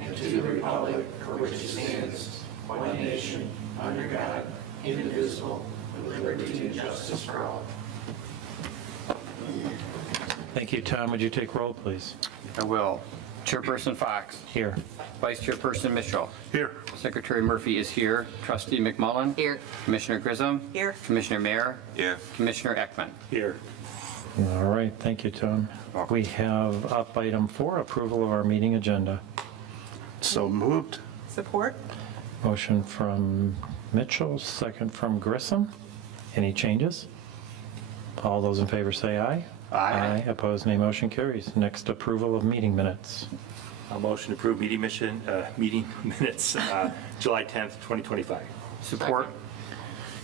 and to the republic for which it stands, one nation, under God, indivisible, with liberty and justice for all. Thank you, Tom. Would you take roll, please? I will. Chairperson Fox. Here. Vice Chairperson Mitchell. Here. Secretary Murphy is here. Trustee McMullen. Here. Commissioner Grissom. Here. Commissioner Mayer. Here. Commissioner Ekman. Here. All right, thank you, Tom. Welcome. We have up item 4, approval of our meeting agenda. So moved. Support? Motion from Mitchell, second from Grissom. Any changes? All those in favor say aye. Aye. Opposed, nay. Motion carries. Next, approval of meeting minutes. A motion to approve meeting minutes, July 10th, 2025. Support.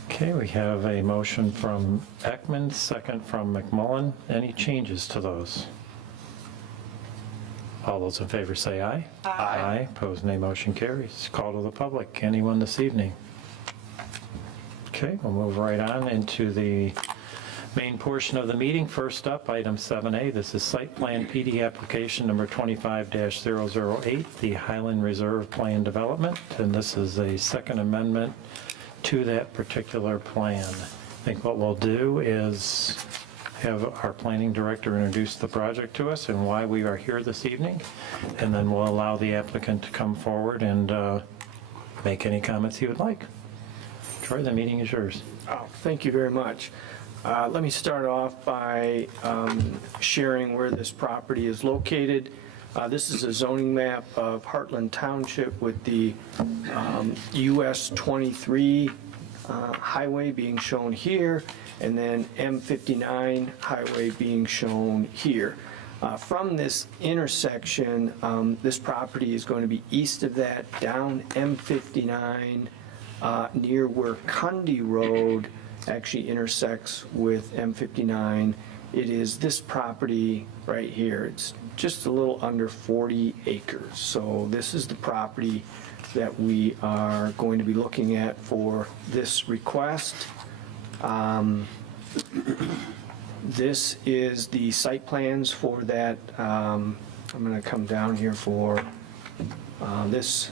Okay, we have a motion from Ekman, second from McMullen. Any changes to those? All those in favor say aye. Aye. Opposed, nay. Motion carries. Call to the public. Anyone this evening? Okay, we'll move right on into the main portion of the meeting. First up, item 7A. This is site plan PD application number 25-008, the Highland Reserve Plan Development. And this is a second amendment to that particular plan. I think what we'll do is have our planning director introduce the project to us and why we are here this evening. And then we'll allow the applicant to come forward and make any comments he would like. Troy, the meeting is yours. Oh, thank you very much. Let me start off by sharing where this property is located. This is a zoning map of Heartland Township with the US 23 highway being shown here, and then M59 highway being shown here. From this intersection, this property is going to be east of that, down M59, near where Cundy Road actually intersects with M59. It is this property right here. It's just a little under 40 acres. So this is the property that we are going to be looking at for this request. This is the site plans for that. I'm going to come down here for this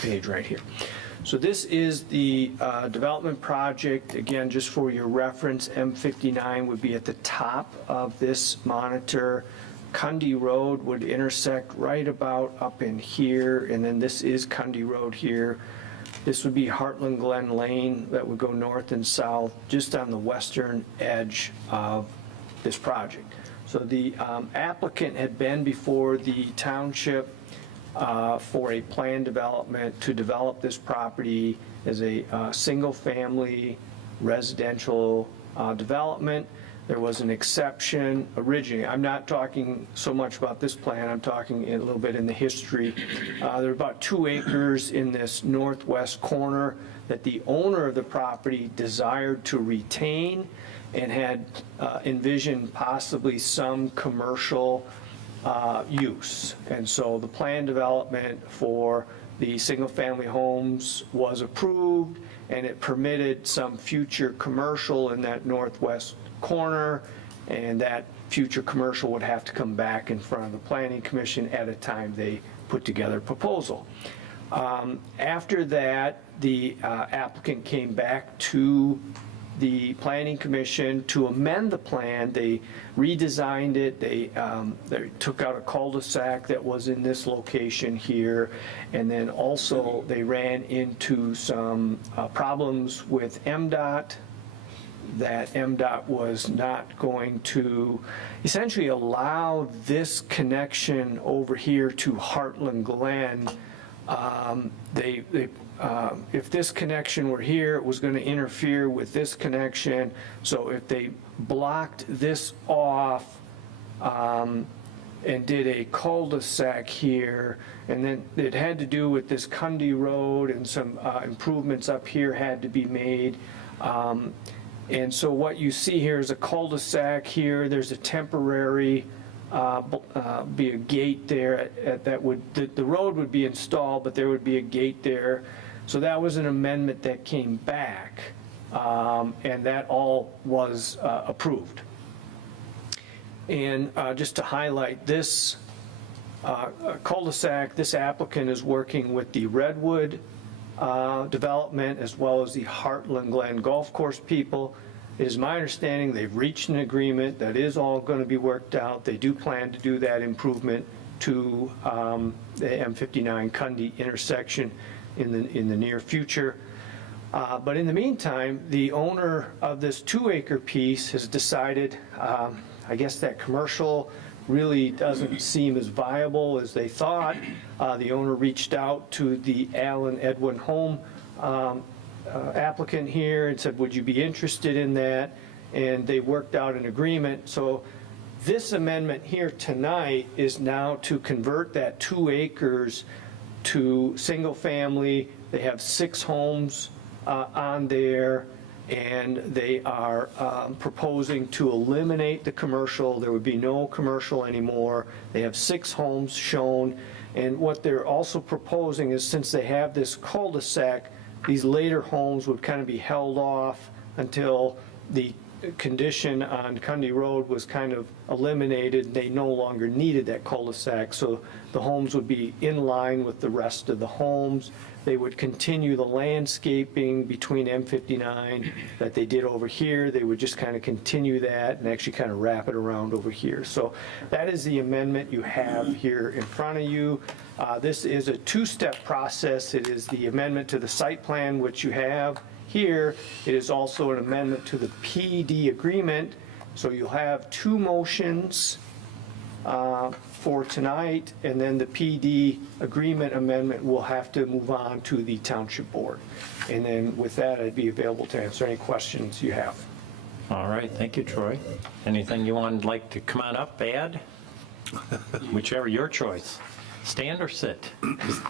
page right here. So this is the development project. Again, just for your reference, M59 would be at the top of this monitor. Cundy Road would intersect right about up in here, and then this is Cundy Road here. This would be Heartland Glen Lane that would go north and south just on the western edge of this project. So the applicant had been before the township for a planned development to develop this property as a single-family residential development. There was an exception originally. I'm not talking so much about this plan, I'm talking a little bit in the history. There are about 2 acres in this northwest corner that the owner of the property desired to retain and had envisioned possibly some commercial use. And so the plan development for the single-family homes was approved, and it permitted some future commercial in that northwest corner, and that future commercial would have to come back in front of the Planning Commission at a time they put together a proposal. After that, the applicant came back to the Planning Commission to amend the plan. They redesigned it. They took out a cul-de-sac that was in this location here, and then also they ran into some problems with MDOT, that MDOT was not going to essentially allow this connection over here to Heartland Glen. If this connection were here, it was going to interfere with this connection. So if they blocked this off and did a cul-de-sac here, and then it had to do with this Cundy Road, and some improvements up here had to be made. And so what you see here is a cul-de-sac here. There's a temporary be a gate there that would, the road would be installed, but there would be a gate there. So that was an amendment that came back, and that all was approved. And just to highlight this cul-de-sac. This applicant is working with the Redwood Development as well as the Heartland Glen Golf Course people. It is my understanding they've reached an agreement. That is all going to be worked out. They do plan to do that improvement to the M59 Cundy intersection in the near future. But in the meantime, the owner of this 2-acre piece has decided, I guess that commercial really doesn't seem as viable as they thought. The owner reached out to the Allen Edwin Home applicant here and said, would you be interested in that? And they worked out an agreement. So this amendment here tonight is now to convert that 2 acres to single family. They have 6 homes on there, and they are proposing to eliminate the commercial. There would be no commercial anymore. They have 6 homes shown, and what they're also proposing is, since they have this cul-de-sac, these later homes would kind of be held off until the condition on Cundy Road was kind of eliminated, and they no longer needed that cul-de-sac, so the homes would be in line with the rest of the homes. They would continue the landscaping between M59 that they did over here. They would just kind of continue that and actually kind of wrap it around over here. So that is the amendment you have here in front of you. This is a 2-step process. It is the amendment to the site plan, which you have here. It is also an amendment to the PD agreement. So you'll have 2 motions for tonight, and then the PD agreement amendment will have to move on to the township board. And then with that, I'd be available to answer any questions you have. All right, thank you, Troy. Anything you would like to come on up, add? Whichever, your choice. Stand or sit? Just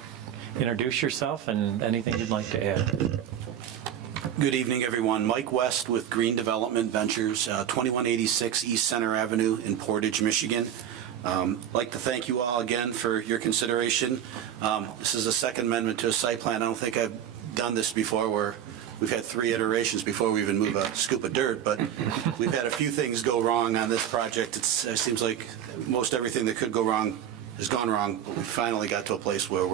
introduce yourself and anything you'd like to add. Good evening, everyone. Mike West with Green Development Ventures, 2186 East Center Avenue in Portage, Michigan. I'd like to thank you all again for your consideration. This is a second amendment to a site plan. I don't think I've done this before, where we've had 3 iterations before we even move a scoop of dirt, but we've had a few things go wrong on this project. It seems like most everything that could go wrong has gone wrong, but we finally got to a place where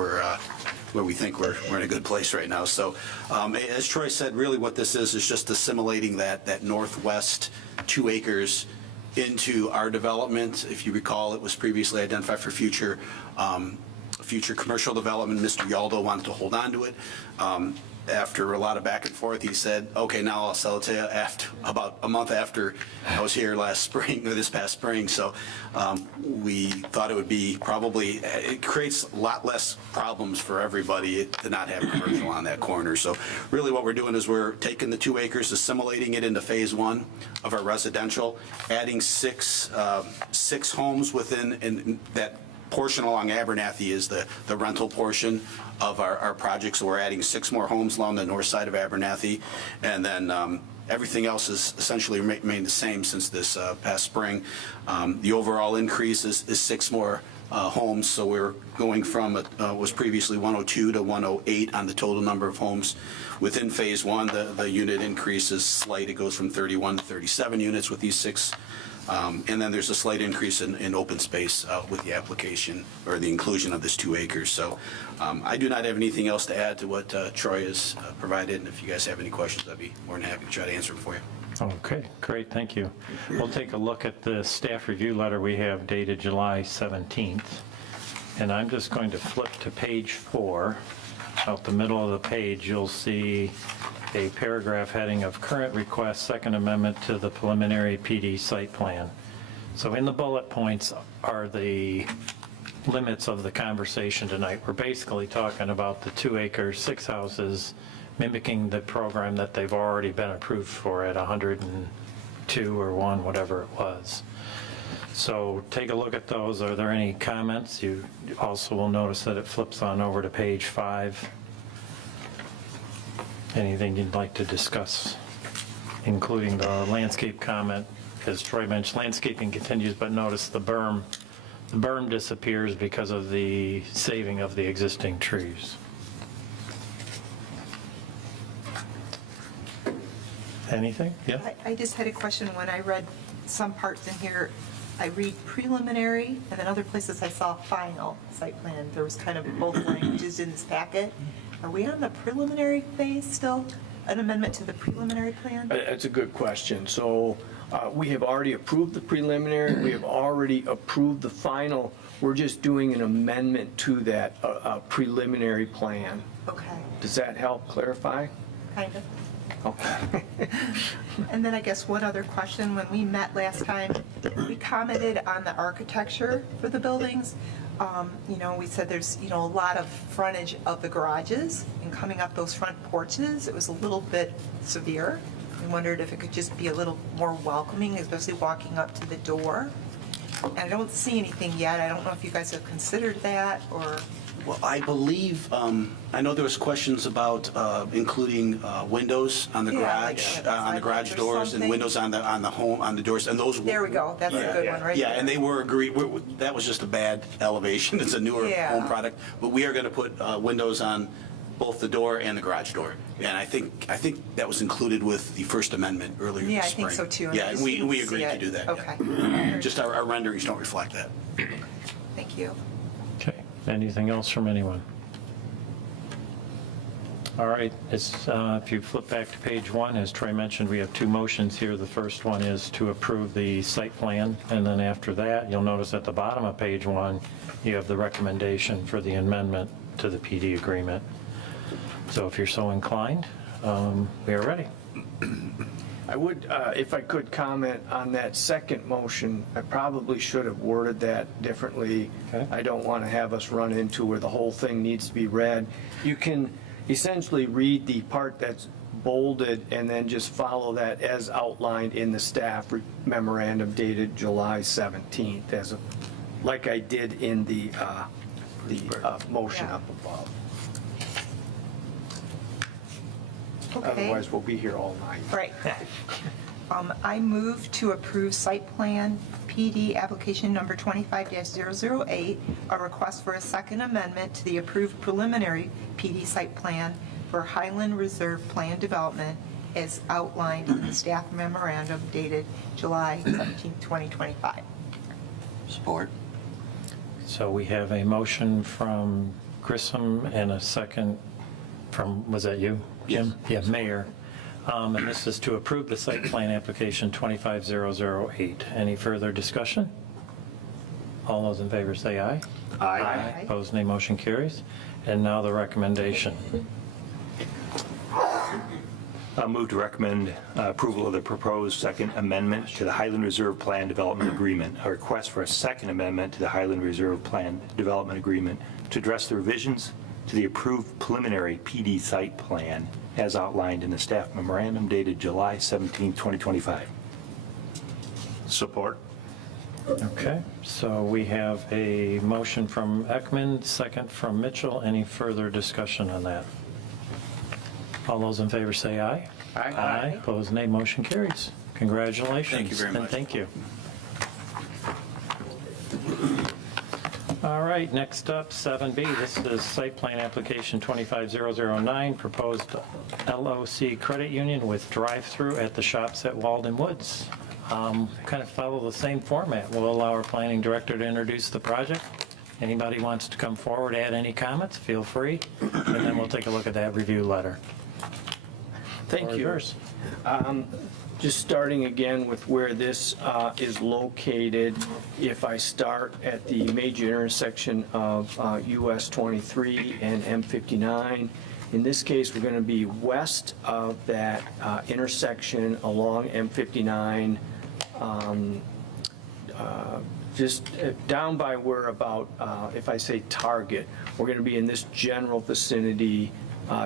where we think we're in a good place right now. So as Troy said, really what this is just assimilating that northwest 2 acres into our development. If you recall, it was previously identified for future commercial development. Mr. Yaldo wanted to hold on to it. After a lot of back and forth, he said, okay, now I'll sell it to you after about a month after I was here last spring, or this past spring. So we thought it would be probably, it creates a lot less problems for everybody to not have commercial on that corner. So really what we're doing is we're taking the 2 acres, assimilating it into phase 1 of our residential, adding six homes within that portion along Abernathy is the rental portion of our project. So we're adding 6 more homes along the north side of Abernathy, and then everything else has essentially remained the same since this past spring. The overall increase is 6 more homes, so we're going from was previously 102 to 108 on the total number of homes. Within phase 1, the unit increase is slight. It goes from 31 to 37 units with these 6. And then there's a slight increase in open space with the application or the inclusion of this 2 acres. So I do not have anything else to add to what Troy has provided. And if you guys have any questions, I'd be more than happy to try to answer them for you. Okay, great, thank you. We'll take a look at the staff review letter we have dated July 17th. And I'm just going to flip to page 4. Out the middle of the page, you'll see a paragraph heading of current request, second amendment to the preliminary PD site plan. So in the bullet points are the limits of the conversation tonight. We're basically talking about the 2 acres, 6 houses, mimicking the program that they've already been approved for at 102 or 1, whatever it was. So take a look at those. Are there any comments? You also will notice that it flips on over to page 5. Anything you'd like to discuss, including the landscape comment? As Troy mentioned, landscaping continues, but notice the berm disappears because of the saving of the existing trees. Anything? Yeah? I just had a question. When I read some parts in here, I read preliminary, and then other places I saw final site plan. There was kind of both languages in this packet. Are we on the preliminary phase still? An amendment to the preliminary plan? That's a good question. So we have already approved the preliminary, we have already approved the final. We're just doing an amendment to that preliminary plan. Okay, Does that help clarify? kind of. Okay. And then I guess one other question, when we met last time, we commented on the architecture for the buildings. You know, we said there's, you know, a lot of frontage of the garages, and coming up those front porches, it was a little bit severe. We wondered if it could just be a little more welcoming, especially walking up to the door. And I don't see anything yet. I don't know if you guys have considered that, or, Well, I believe, I know there was questions about including windows on the Yeah, like garage, a on the garage sidewalk or doors, and something. windows on the home, on the doors, and those. there we go, that's a good one, right Yeah, there. and they were agreed, that was just a bad elevation, it's a newer Yeah. home product, but we are going to put windows on both the door and the garage door. And I think that was included with the First Amendment earlier Yeah, I this spring. think so too. Yeah, I and just we didn't see agreed to it. do that. Okay. yeah. Just our renderings don't reflect that. Thank you. Okay, anything else from anyone? All right, if you flip back to page 1, as Troy mentioned, we have 2 motions here. The first one is to approve the site plan, and then after that, you'll notice at the bottom of page 1, you have the recommendation for the amendment to the PD agreement. So if you're so inclined, we are ready. I would, if I could comment on that second motion, I probably should have worded that differently. Okay. I don't want to have us run into where the whole thing needs to be read. You can essentially read the part that's bolded and then just follow that as outlined in the staff memorandum dated July 17th, like I did in the motion Yeah. up above. Okay. Otherwise, we'll be here all night. Right. I move to approve site plan PD application number 25-008, a request for a second amendment to the approved preliminary PD site plan for Highland Reserve Plan Development as outlined in the staff memorandum dated July 17, 2025. Support. So we have a motion from Grissom and a second from, was that you, Jim? Yeah, Mayor. And this is to approve the site plan application 25008. Any further discussion? All those in favor say aye. Aye. Opposed, nay. Motion carries. And now the recommendation. I'll move to recommend approval of the proposed second amendment to the Highland Reserve Plan Development Agreement, a request for a second amendment to the Highland Reserve Plan Development Agreement to address the revisions to the approved preliminary PD site plan as outlined in the staff memorandum dated July 17, 2025. Support. Okay, so we have a motion from Ekman, second from Mitchell. Any further discussion on that? All those in favor say aye. Aye. Opposed, nay. Motion carries. Congratulations. Thank you very much. And thank you. All right, next up, 7B. This is site plan application 25009, proposed LOC credit union with drive-through at the shops at Walden Woods. Kind of follow the same format. We'll allow our planning director to introduce the project. Anybody wants to come forward, add any comments, feel free, and then we'll take a look at that review letter. Thank Floor is you. yours. Just starting again with where this is located, if I start at the major intersection of US 23 and M59, in this case, we're going to be west of that intersection along M59, just down by where about, if I say Target, we're going to be in this general vicinity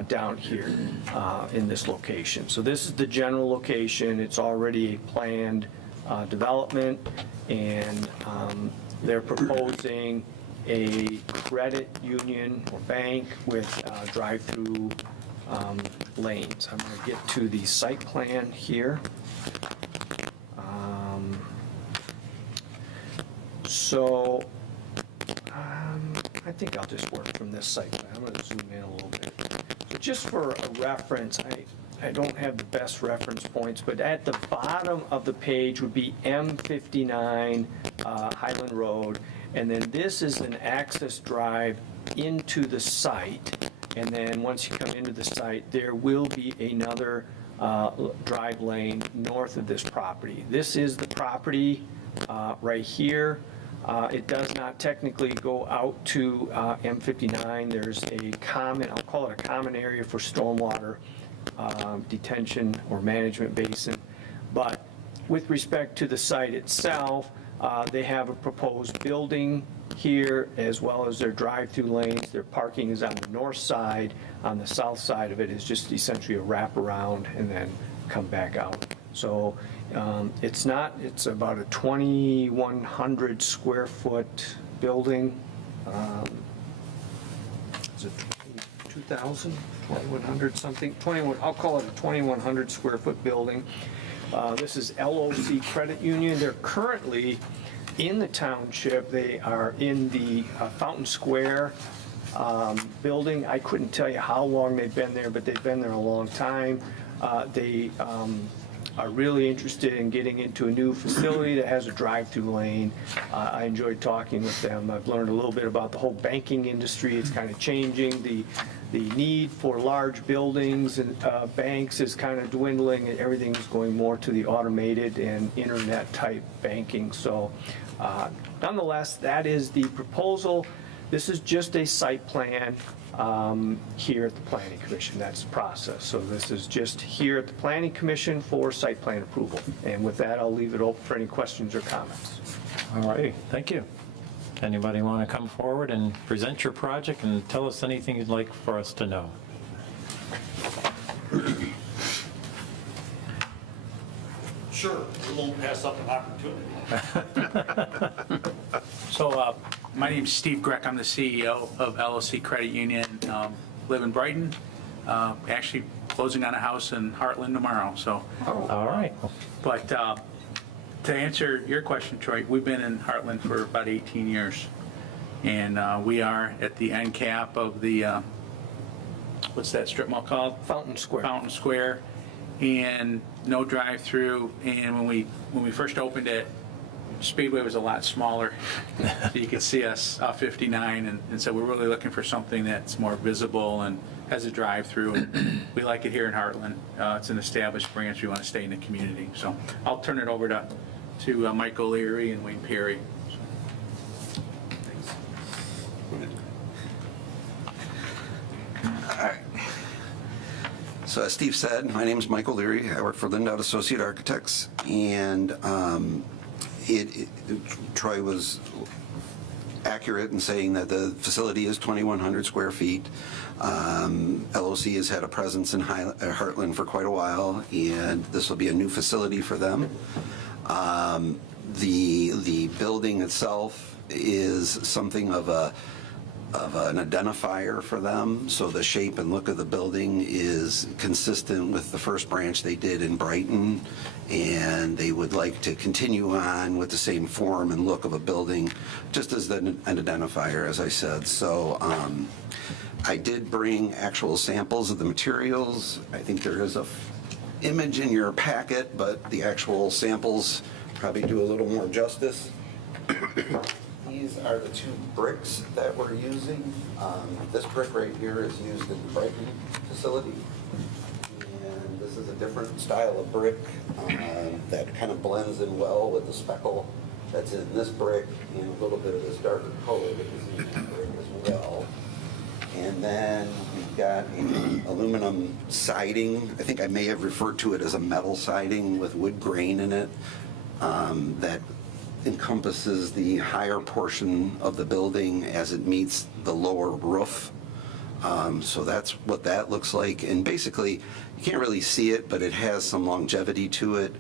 down here in this location. So this is the general location. It's already a planned development, and they're proposing a credit union or bank with drive-through lanes. I'm going to get to the site plan here. So I think I'll just work from this site plan. I'm going to zoom in a little bit. So just for a reference, I don't have the best reference points, but at the bottom of the page would be M59 Highland Road. And then this is an access drive into the site. And then once you come into the site, there will be another drive lane north of this property. This is the property right here. It does not technically go out to M59. There's a common, I'll call it a common area for stormwater detention or management basin. But with respect to the site itself, they have a proposed building here as well as their drive-through lanes. Their parking is on the north side. On the south side of it is just essentially a wraparound and then come back out. So it's about a 2,100 square foot building. Is it 2,000, 2,100 something? 21, I'll call it a 2,100 square foot building. This is LOC Credit Union. They're currently in the township. They are in the Fountain Square building. I couldn't tell you how long they've been there, but they've been there a long time. They are really interested in getting into a new facility that has a drive-through lane. I enjoyed talking with them. I've learned a little bit about the whole banking industry. It's kind of changing. The need for large buildings and banks is kind of dwindling, and everything is going more to the automated and internet-type banking. So nonetheless, that is the proposal. This is just a site plan here at the Planning Commission. That's the process. So this is just here at the Planning Commission for site plan approval. And with that, I'll leave it open for any questions or comments. All right, thank you. Anybody want to come forward and present your project and tell us anything you'd like for us to know? Sure, we won't pass up an opportunity. So, my name's Steve Greck. I'm the CEO of LOC Credit Union. Live in Brighton. Actually closing on a house in Heartland tomorrow, so. All right. But to answer your question, Troy, we've been in Heartland for about 18 years. And we are at the end cap of the, what's that strip mall called? Fountain Square. Fountain Square. And no drive-through. And when we first opened it, Speedway was a lot smaller. So you could see us off 59. And so we're really looking for something that's more visible and has a drive-through. And we like it here in Heartland. It's an established branch. We want to stay in the community. So I'll turn it over to Mike O'Leary and Wayne Perry. So as Steve said, my name is Michael Leary. I work for Lindau Associate Architects, and Troy was accurate in saying that the facility is 2,100 square feet. LOC has had a presence in Heartland for quite a while, and this will be a new facility for them. The building itself is something of an identifier for them, so the shape and look of the building is consistent with the first branch they did in Brighton, and they would like to continue on with the same form and look of a building, just as an identifier, as I said. So I did bring actual samples of the materials. I think there is a image in your packet, but the actual samples probably do a little more justice. These are the two bricks that we're using. This brick right here is used in the Brighton facility. And this is a different style of brick that kind of blends in well with the speckle that's in this brick, and a little bit of this darker color that is in that brick as well. And then we've got an aluminum siding. I think I may have referred to it as a metal siding with wood grain in it that encompasses the higher portion of the building as it meets the lower roof. So that's what that looks like. And basically, you can't really see it, but it has some longevity to it.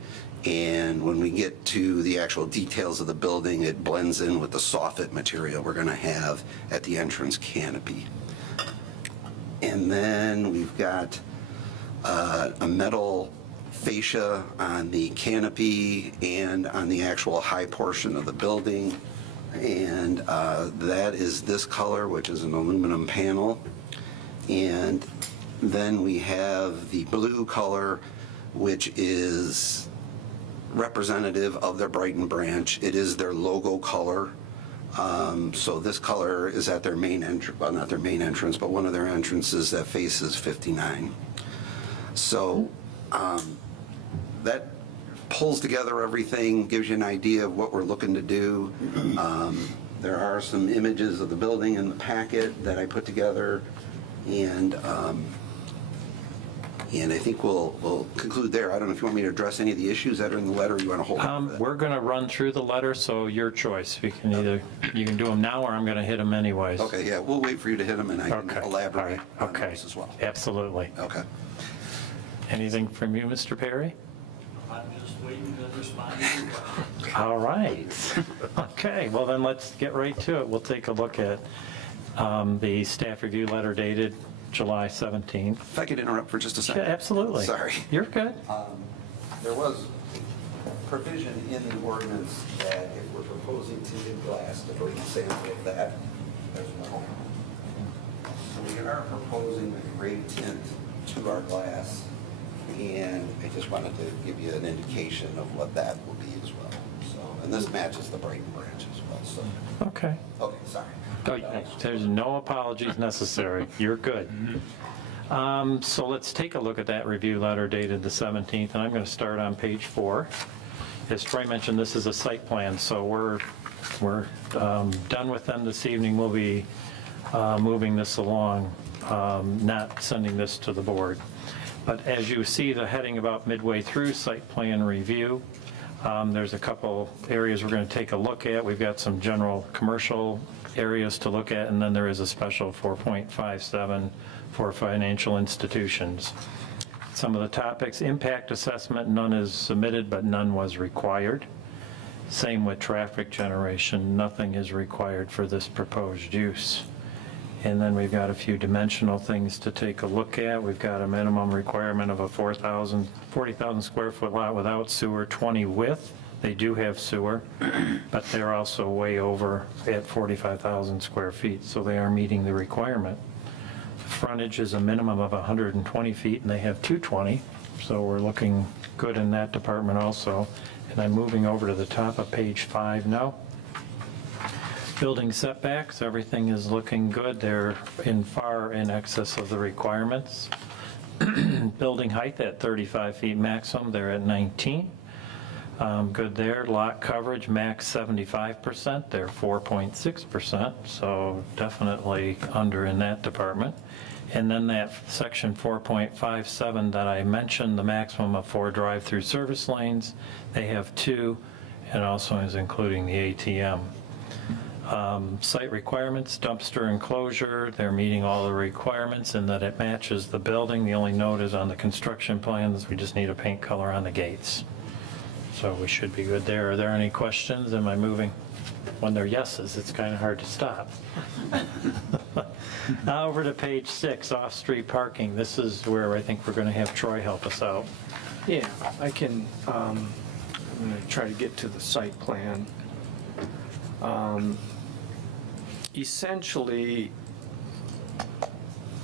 And when we get to the actual details of the building, it blends in with the soffit material we're going to have at the entrance canopy. And then we've got a metal fascia on the canopy and on the actual high portion of the building, and that is this color, which is an aluminum panel. And Then we have the blue color, which is representative of their Brighton branch. It is their logo color. So this color is at their main entrance, well, not their main entrance, but one of their entrances that faces 59. So that pulls together everything, gives you an idea of what we're looking to do. There are some images of the building in the packet that I put together, and I think we'll conclude there. I don't know if you want me to address any of the issues that are in the letter, or you want to hold on to that? We're going to run through the letter, so your choice. We can either, you can do them now, or I'm going to hit them anyways. Okay, yeah, we'll wait for you to hit them, and I can Okay. elaborate on Okay. those as well. Absolutely. Okay. Anything from you, Mr. Perry? I'm just waiting to respond to your question. All right. Okay, well then let's get right to it. We'll take a look at the staff review letter dated July 17th. If I could interrupt for just a Yeah, second. absolutely. Sorry. You're good. There was provision in the ordinance that if we're proposing tinted glass, to bring a sample of that as well. So we are proposing a gray tint to our glass, and I just wanted to give you an indication of what that will be as well. So, and this matches the Brighton branch as well, so, Okay. okay, sorry. There's no apologies necessary. You're good. So let's take a look at that review letter dated the 17th, and I'm going to start on page 4. As Troy mentioned, this is a site plan, so we're done with them this evening. We'll be moving this along, not sending this to the board. But as you see the heading about midway through site plan review, there's a couple areas we're going to take a look at. We've got some general commercial areas to look at, and then there is a special 4.57 for financial institutions. Some of the topics: impact assessment, none is submitted, but none was required. Same with traffic generation, nothing is required for this proposed use. And then we've got a few dimensional things to take a look at. We've got a minimum requirement of a 40,000 square foot lot without sewer, 20 with. They do have sewer, but they're also way over at 45,000 square feet, so they are meeting the requirement. Frontage is a minimum of 120 feet, and they have 220, so we're looking good in that department also. And I'm moving over to the top of page 5 now. Building setbacks, everything is looking good. They're far in excess of the requirements. Building height at 35 feet maximum, they're at 19. Good there. Lot coverage, max 75%, they're 4.6%, so definitely under in that department. And then that section 4.57 that I mentioned, the maximum of 4 drive-through service lanes, they have 2, and also is including the ATM. Site requirements, dumpster enclosure, they're meeting all the requirements in that it matches the building. The only note is on the construction plans, we just need a paint color on the gates. So we should be good there. Are there any questions? Am I moving? When they're yeses, it's kind of hard to stop. Now over to page 6, off-street parking. This is where I think we're going to have Troy help us out. Yeah, I can, I'm going to try to get to the site plan. Essentially,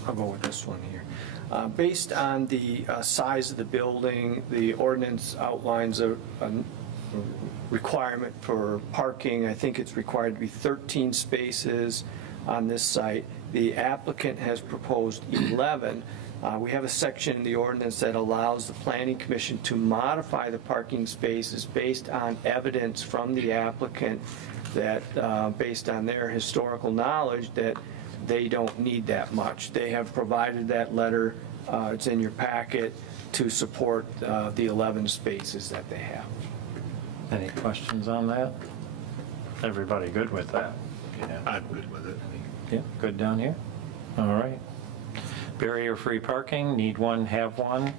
I'll go with this one here. Based on the size of the building, the ordinance outlines a requirement for parking. I think it's required to be 13 spaces on this site. The applicant has proposed 11. We have a section in the ordinance that allows the planning commission to modify the parking spaces based on evidence from the applicant that, based on their historical knowledge, that they don't need that much. They have provided that letter, it's in your packet, to support the 11 spaces that they have. Any questions on that? Everybody good with that? I'm good with it. Yeah, good down here? All right. Barrier-free parking, need one, have one.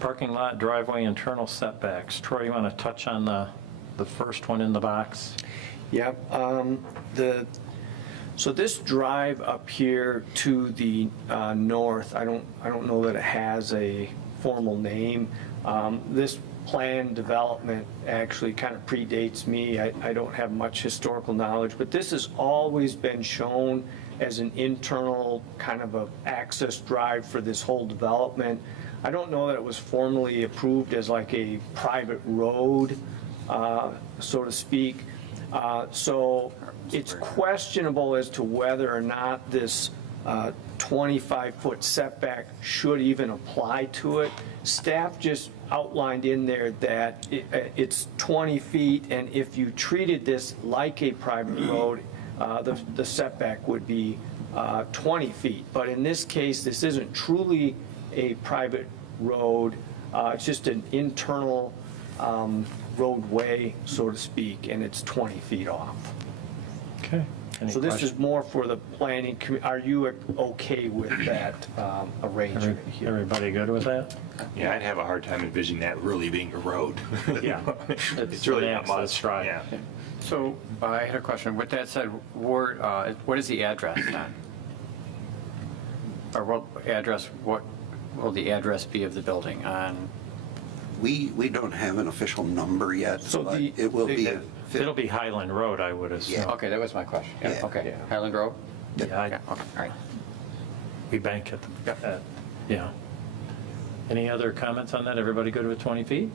Parking lot, driveway, internal setbacks. Troy, you want to touch on the first one in the box? Yep. So this drive up here to the north, I don't know that it has a formal name. This plan development actually kind of predates me. I don't have much historical knowledge, but this has always been shown as an internal kind of a access drive for this whole development. I don't know that it was formally approved as like a private road, so to speak. So it's questionable as to whether or not this 25-foot setback should even apply to it. Staff just outlined in there that it's 20 feet, and if you treated this like a private road, the setback would be 20 feet. But in this case, this isn't truly a private road. It's just an internal roadway, so to speak, and it's 20 feet off. Okay. Any So this questions? is more for the planning, are you okay with that arrangement here? Everybody good with that? Yeah, I'd have a hard time envisioning that really being a road. Yeah. It's really an not access much. drive. Yeah. So I had a question. With that said, what is the address then? Or what will the address be of the building on? We don't have an official number yet, So but the- it will be. It'll be Highland Road, I would assume. Yeah. Okay, that was my question. Yeah, Yeah. okay. Highland Grove? Yeah, Yeah, okay, all right. we bank at the, yeah. Any other comments on that? Everybody good with 20 feet?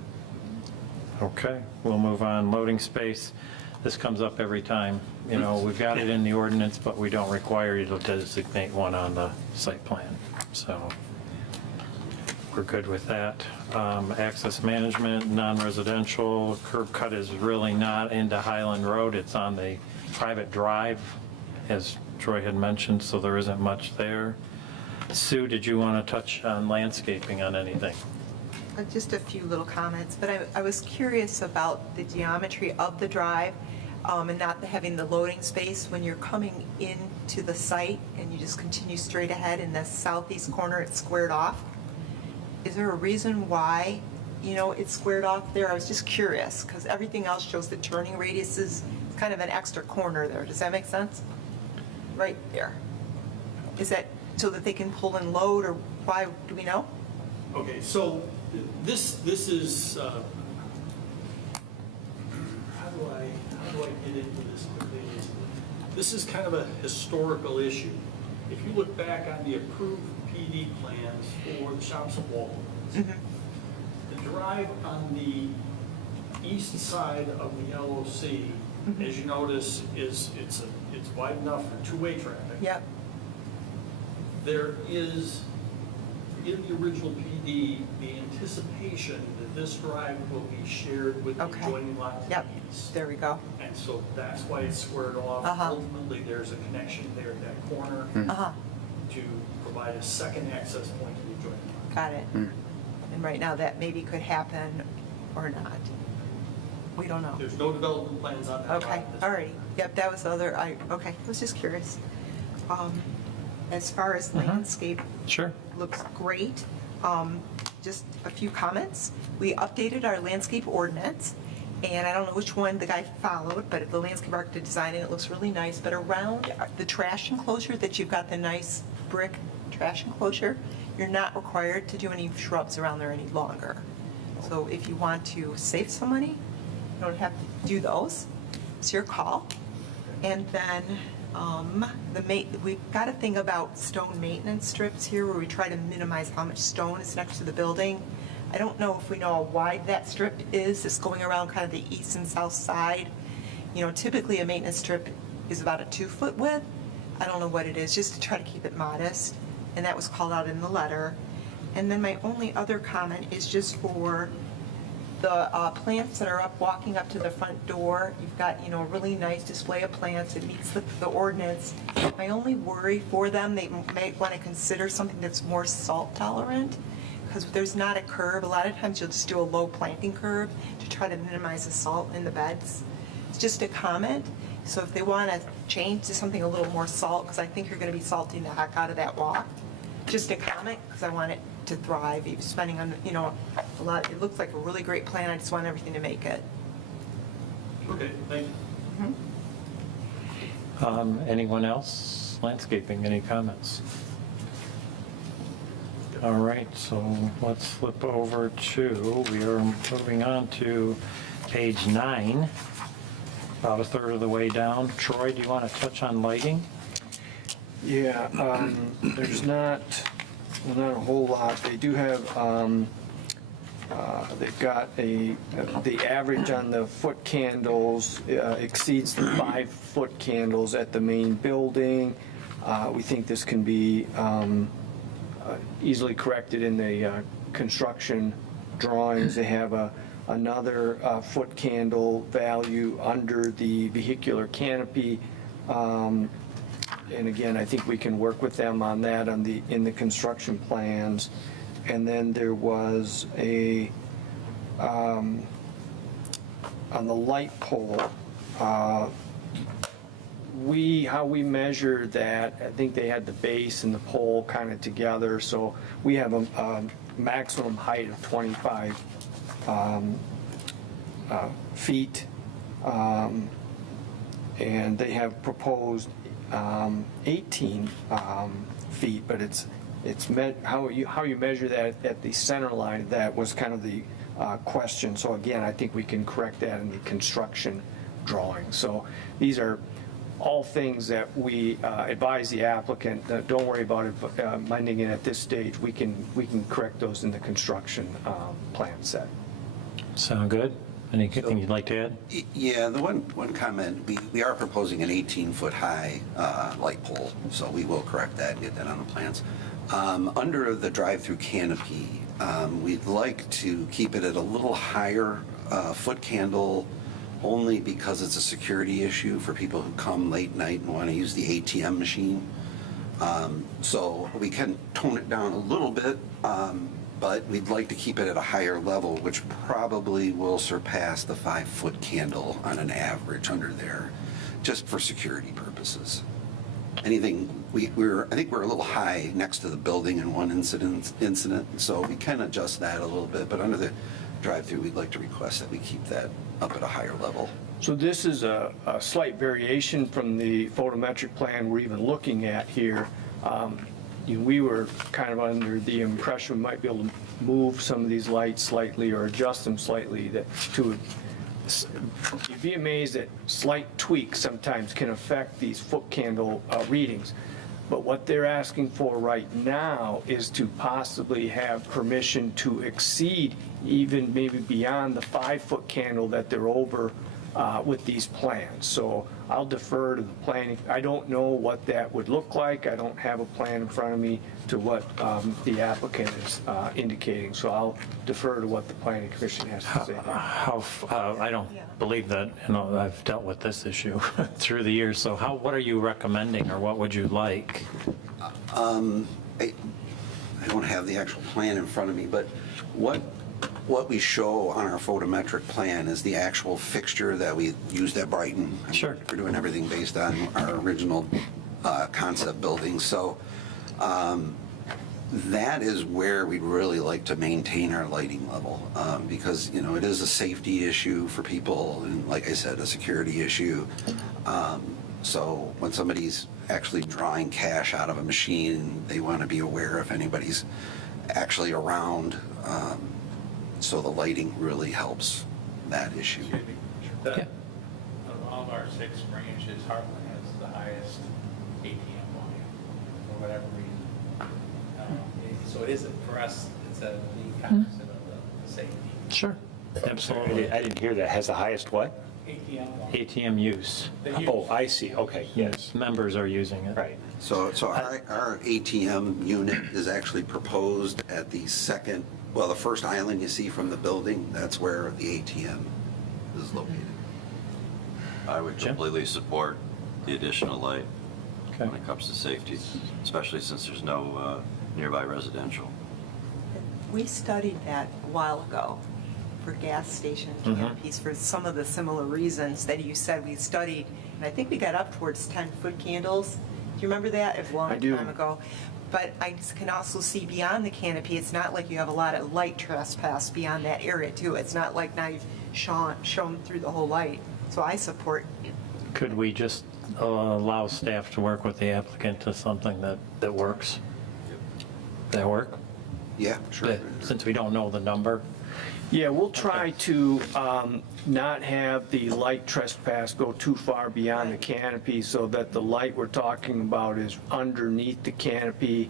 Okay, we'll move on. Loading space, this comes up every time. You know, we've got it in the ordinance, but we don't require you to designate one on the site plan. So we're good with that. Access management, non-residential, curb cut is really not into Highland Road. It's on the private drive, as Troy had mentioned, so there isn't much there. Sue, did you want to touch on landscaping on anything? Just a few little comments, but I was curious about the geometry of the drive and not having the loading space when you're coming into the site and you just continue straight ahead in the southeast corner, it's squared off. Is there a reason why, it's squared off there? I was just curious, because everything else shows the turning radius is kind of an extra corner there. Does that make sense? Right there. Is that so that they can pull and load, or why, do we know? Okay, so this is, how do I get into this quickly? This is kind of a historical issue. If you look back on the approved PD plans for the Shops at Walgreens, the drive on the east side of the LOC, as you notice, it's wide enough for two-way traffic. Yep. There is, in the original PD, the anticipation that this drive will be shared with the Okay. adjoining lot to Yep. the east. There we go. And so that's why it's squared off. Uh-huh. Ultimately, there's a connection there at that corner Uh-huh. to provide a second access point to the adjoining lot. Got it. And right now, that maybe could happen or not. We don't know. There's no development plans on that lot. Okay, at this all point. right. Yep, that was the other, I was just curious. As far as landscape, Sure. looks great. Just a few comments. We updated our landscape ordinance, and I don't know which one the guy followed, but the landscape architect designed it, it looks really nice. But around the trash enclosure, that you've got the nice brick trash enclosure, you're not required to do any shrubs around there any longer. So if you want to save some money, you don't have to do those. It's your call. And then we've got a thing about stone maintenance strips here where we try to minimize how much stone is next to the building. I don't know if we know how wide that strip is. It's going around kind of the east and south side. Typically a maintenance strip is about a 2-foot width. I don't know what it is, just to try to keep it modest. And that was called out in the letter. And then my only other comment is just for the plants that are up, walking up to the front door. You've got, a really nice display of plants. It meets the ordinance. My only worry for them, they might want to consider something that's more salt tolerant, because if there's not a curb, a lot of times you'll just do a low planting curb to try to minimize the salt in the beds. It's just a comment. So if they want to change to something a little more salt, because I think you're going to be salting the heck out of that walk, just a comment, because I want it to thrive. You're spending on, a lot. It looks like a really great plan. I just want everything to make it. Okay, thank you. Anyone else? Landscaping, any comments? All right, so let's flip over we are moving on to page 9, about a third of the way down. Troy, do you want to touch on lighting? Yeah, there's not a whole lot. They do have, they've got the average on the foot candles exceeds the 5-foot candles at the main building. We think this can be easily corrected in the construction drawings. They have another foot candle value under the vehicular canopy. And again, I think we can work with them on that in the construction plans. And then there was on the light pole, how we measure that, I think they had the base and the pole kind of together. So we have a maximum height of 25 feet. And they have proposed 18 feet, but how you measure that at the center line, that was kind of the question. So again, I think we can correct that in the construction drawing. So these are all things that we advise the applicant, don't worry about it, amending it at this stage. We can correct those in the construction plan set. Sound good? Anything you'd like to add? Yeah, the one comment, we are proposing an 18-foot high light pole, so we will correct that and get that on the plans. Under the drive-through canopy, we'd like to keep it at a little higher foot candle, only because it's a security issue for people who come late night and want to use the ATM machine. So we can tone it down a little bit, but we'd like to keep it at a higher level, which probably will surpass the 5-foot candle on an average under there, just for security purposes. Anything, I think we're a little high next to the building in one incident, so we can adjust that a little bit, but under the drive-through, we'd like to request that we keep that up at a higher level. So this is a slight variation from the photometric plan we're even looking at here. We were kind of under the impression we might be able to move some of these lights slightly or adjust them slightly you'd be amazed that slight tweaks sometimes can affect these foot candle readings. But what they're asking for right now is to possibly have permission to exceed even maybe beyond the 5-foot candle that they're over with these plans. So I'll defer to the planning. I don't know what that would look like. I don't have a plan in front of me to what the applicant is indicating. So I'll defer to what the planning commission has to say. I don't believe that, I've dealt with this issue through the years. So what are you recommending, or what would you like? I don't have the actual plan in front of me, but what we show on our photometric plan is the actual fixture that we used at Brighton. Sure. We're doing everything based on our original concept building. So that is where we'd really like to maintain our lighting level, because it is a safety issue for people, and like I said, a security issue. So when somebody's actually drawing cash out of a machine, they want to be aware if anybody's actually around. So the lighting really helps that issue. Yeah. Of all of our 6 branches, Heartland has the highest ATM volume, for whatever reason. So it isn't, for us, it's a cognizant of the safety. Sure, absolutely. I didn't hear that. Has the highest what? ATM volume. ATM use. Oh, I see. Okay, yes. Members are using it. Right. So our ATM unit is actually proposed at the first island you see from the building. That's where the ATM is located. I would Jim? completely support the additional light Okay. when it comes to safety, especially since there's no nearby residential. We studied that a while ago for gas station canopies for some of the similar reasons that you said we studied. And I think we got up towards 10-foot candles. Do you remember that? It was a long I do. time ago. But I can also see beyond the canopy, it's not like you have a lot of light trespass beyond that area too. It's not like now you've shown through the whole light. So I support. Could we just allow staff to work with the applicant to something that works? That work? Yeah, sure. Since we don't know the number, Yeah, we'll try to not have the light trespass go too far beyond the canopy so that the light we're talking about is underneath the canopy.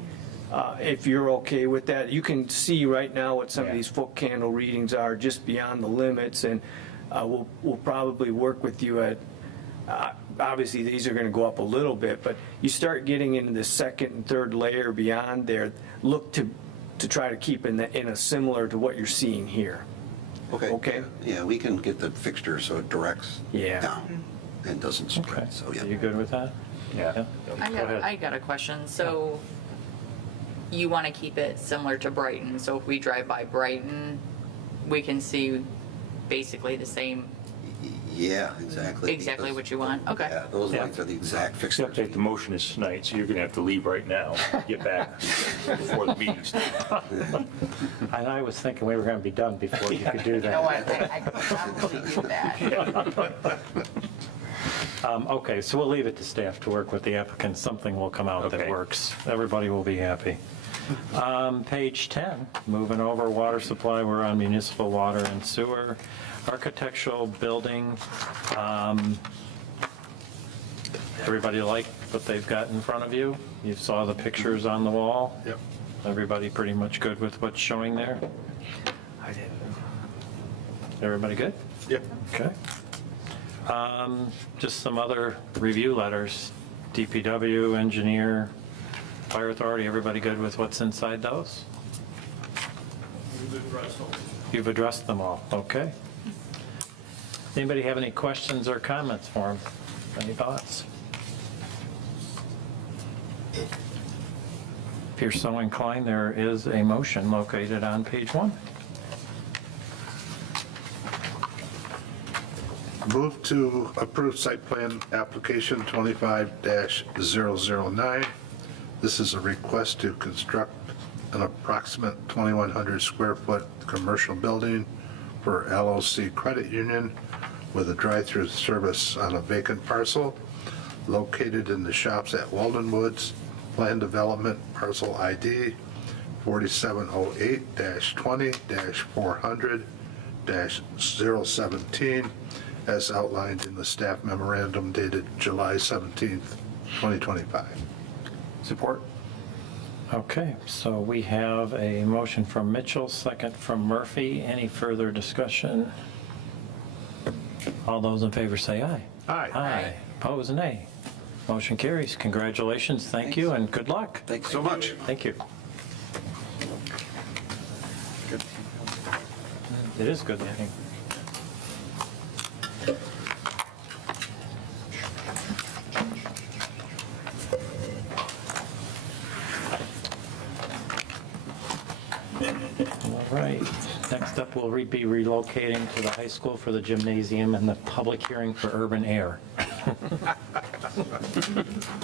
If you're okay with that, you can see right now what some of these foot candle readings are just beyond the limits, and we'll probably work with you at, obviously these are going to go up a little bit, but you start getting into the second and third layer beyond there, look to try to keep in a similar to what you're seeing here. Okay. Yeah, we can get the fixture so it directs Yeah. down and doesn't Okay, spread, so are you yeah. good with that? Yeah. Go ahead. I got a question. So you want to keep it similar to Brighton. So if we drive by Brighton, we can see basically the same, Yeah, exactly. exactly because- what you want? Okay. Yeah, those Yeah. lights are the exact The fixtures. update, the motion is tonight, so you're going to have to leave right now, get back before the meeting starts. And I was thinking we were going to be done before you could do You know what? that. I could probably do that. Okay, so we'll leave it to staff to work with the applicant. Something will come out that Okay. works. Everybody will be happy. Page 10, moving over, water supply, we're on municipal water and sewer. Architectural building, everybody like what they've got in front of you? You saw the pictures on the wall? Yep. Everybody pretty much good with what's showing there? I didn't. Everybody good? Yep. Okay. Just some other review letters. DPW, engineer, fire authority, everybody good with what's inside those? We've addressed all. You've addressed them all, okay. Anybody have any questions or comments for him? Any thoughts? If you're so inclined, there is a motion located on page 1. Move to approve site plan application 25-009. This is a request to construct an approximate 2,100 square foot commercial building for LOC Credit Union with a drive-through service on a vacant parcel located in the shops at Walden Woods, Plan Development Parcel ID 4708-20-400-017, as outlined in the staff memorandum dated July 17th, 2025. Support? Okay, so we have a motion from Mitchell, second from Murphy. Any further discussion? All those in favor say aye. Aye. Aye. Opposed, nay. Motion carries. Congratulations, thank you, and good luck. Thanks so much. Thank you. It is good looking. All right, next up, we'll be relocating to the high school for the gymnasium and the public hearing for urban air.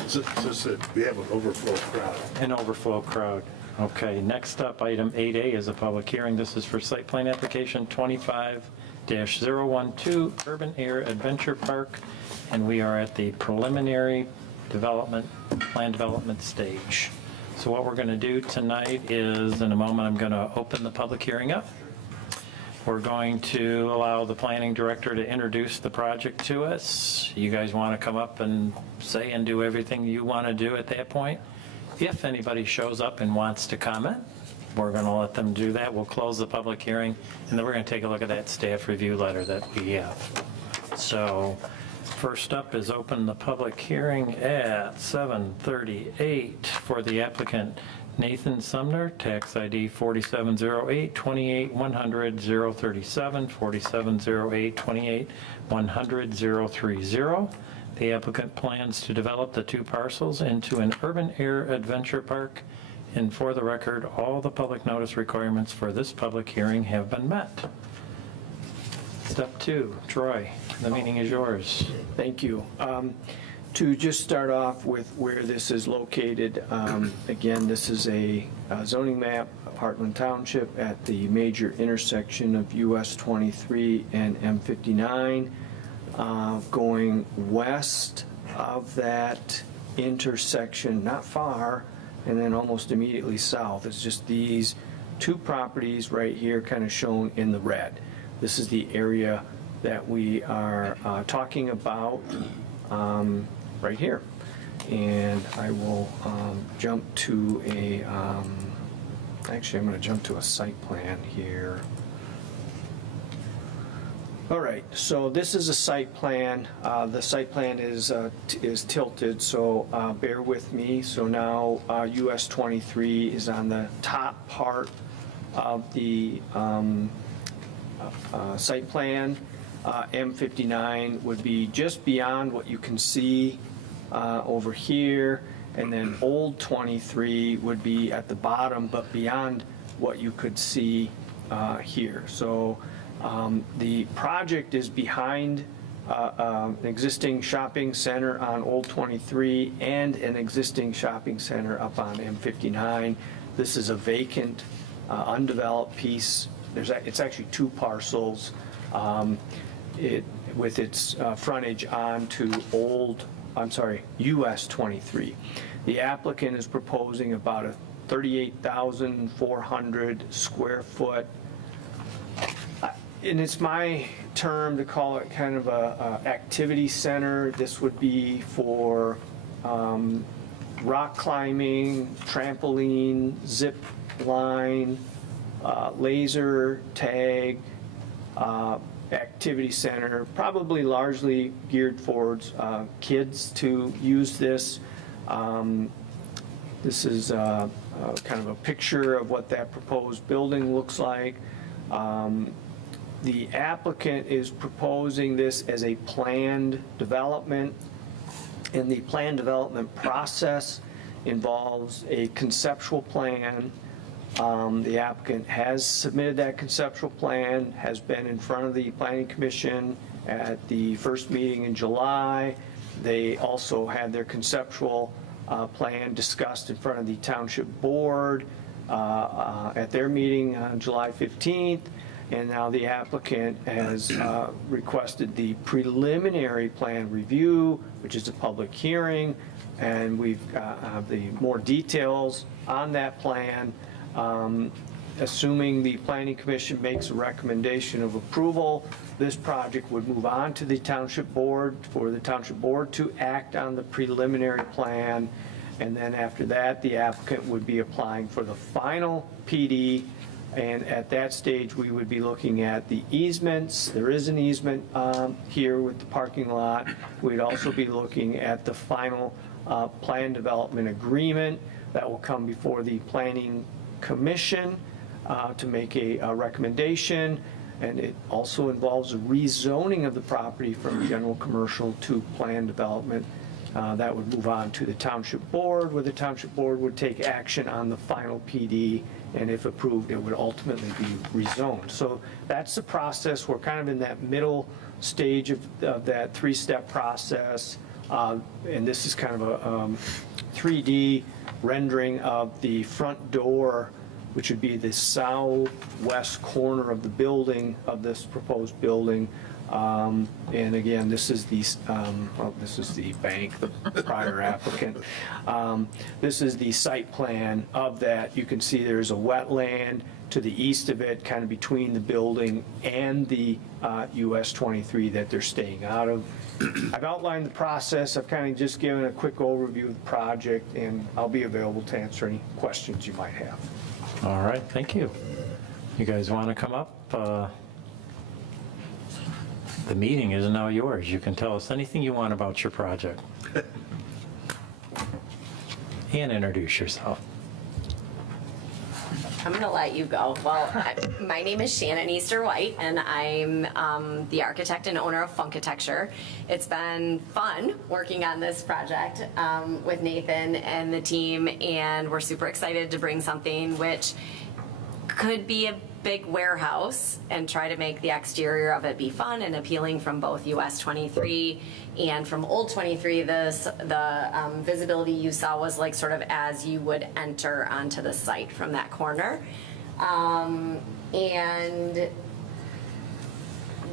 Just that we have an overflow crowd. An overflow crowd. Okay, next up, item 8A is a public hearing. This is for site plan application 25-012, Urban Air Adventure Park, and we are at the preliminary plan development stage. So what we're going to do tonight is, in a moment, I'm going to open the public hearing up. We're going to allow the planning director to introduce the project to us. You guys want to come up and say and do everything you want to do at that point? If anybody shows up and wants to comment, we're going to let them do that. We'll close the public hearing, and then we're going to take a look at that staff review letter that we have. So first up is open the public hearing at 7:38 for the applicant Nathan Sumner, tax ID 4708-28-100-037, 4708-28-100-030. The applicant plans to develop the two parcels into an urban air adventure park. And for the record, all the public notice requirements for this public hearing have been met. Step 2, Troy, the meeting is yours. Thank you. To just start off with where this is located, again, this is a zoning map, Heartland Township, at the major intersection of US 23 and M59. Going west of that intersection, not far, and then almost immediately south, is just these two properties right here kind of shown in the red. This is the area that we are talking about right here. And I will jump to a, actually I'm going to jump to a site plan here. All right, so this is a site plan. The site plan is tilted, so bear with me. So now US 23 is on the top part of the site plan. M59 would be just beyond what you can see over here, and then old 23 would be at the bottom, but beyond what you could see here. So the project is behind an existing shopping center on Old 23 and an existing shopping center up on M59. This is a vacant, undeveloped piece. It's actually two parcels. With its frontage onto US 23. The applicant is proposing about a 38,400 square foot, and it's my term to call it kind of a activity center. This would be for rock climbing, trampoline, zip line, laser tag, activity center, probably largely geared towards kids to use this. This is kind of a picture of what that proposed building looks like. The applicant is proposing this as a planned development, and the planned development process involves a conceptual plan. The applicant has submitted that conceptual plan, has been in front of the Planning Commission at the first meeting in July. They also had their conceptual plan discussed in front of the Township Board at their meeting on July 15th. And now the applicant has requested the preliminary plan review, which is a public hearing, and we've got the more details on that plan. Assuming the Planning Commission makes a recommendation of approval, this project would move on to the Township Board for the Township Board to act on the preliminary plan. And then after that, the applicant would be applying for the final PD. And at that stage, we would be looking at the easements. There is an easement here with the parking lot. We'd also be looking at the final plan development agreement that will come before the Planning Commission to make a recommendation. And it also involves a rezoning of the property from general commercial to planned development. That would move on to the Township Board, where the Township Board would take action on the final PD, and if approved, it would ultimately be rezoned. So that's the process. We're kind of in that middle stage of that three-step process, and this is kind of a 3D rendering of the front door, which would be the southwest corner of the building, of this proposed building. And again, this is the bank, the prior applicant. This is the site plan of that. You can see there's a wetland to the east of it, kind of between the building and the US 23 that they're staying out of. I've outlined the process. I've kind of just given a quick overview of the project, and I'll be available to answer any questions you might have. All right, thank you. You guys want to come up? The meeting is now yours. You can tell us anything you want about your project. And introduce yourself. I'm going to let you go. Well, my name is Shannon Easter White, and I'm the architect and owner of Funkitecture. It's been fun working on this project with Nathan and the team, and we're super excited to bring something which could be a big warehouse and try to make the exterior of it be fun and appealing from both US 23 and from Old 23. The visibility you saw was like sort of as you would enter onto the site from that corner. And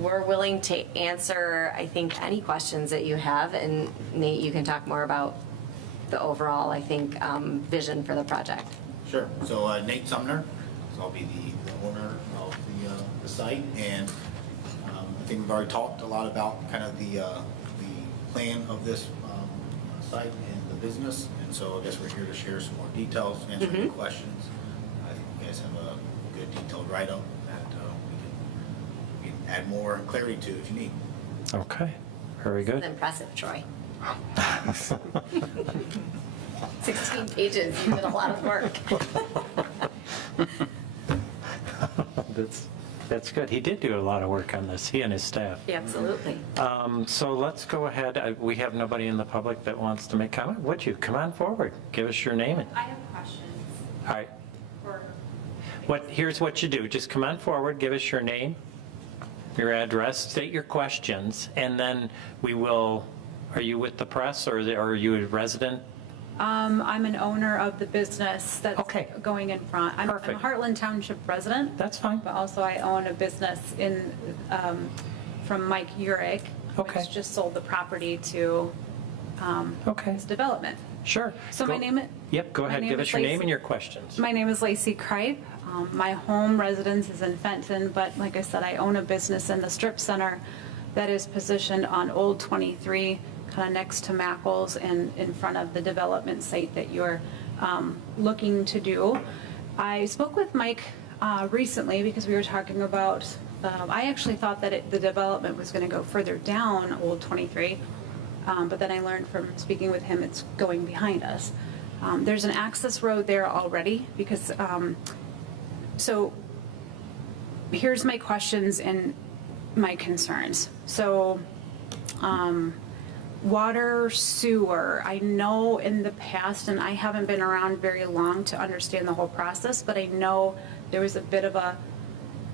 we're willing to answer, I think, any questions that you have. And Nate, you can talk more about the overall, I think, vision for the project. Sure. So Nate Sumner. because I'll be the owner of the site. And I think we've already talked a lot about kind of the plan of this site and the business. And so I guess we're here to share some more details, answer any questions. I think you guys have a good detailed write-up that we can add more clarity to if you need. Okay, very good. Impressive, Troy. 16 pages, you did a lot of work. That's good. He did do a lot of work on this, he and his staff. Yeah, absolutely. So let's go ahead. We have nobody in the public that wants to make comment. Would you come on forward? Give us your name. I have questions. All right. For Here's what you do. Just come on forward, give us your name, your address, state your questions, and then we will, are you with the press or are you a resident? I'm an owner of the business that's Okay. going in front. I'm a Perfect. Heartland Township resident. That's fine. But also I own a business in, from Mike Urick, Okay. which just sold the property to Okay. his development. Sure. So Go- my name, Yep, go my ahead. name Give is us your name Lacey. and your questions. My name is Lacey Kripe. My home residence is in Fenton, but like I said, I own a business in the strip center that is positioned on Old 23, kind of next to Mackles and in front of the development site that you're looking to do. I spoke with Mike recently because we were talking about, I actually thought that the development was going to go further down Old 23, but then I learned from speaking with him it's going behind us. There's an access road there already because, so here's my questions and my concerns. So, water, sewer, I know in the past, and I haven't been around very long to understand the whole process, but I know there was a bit of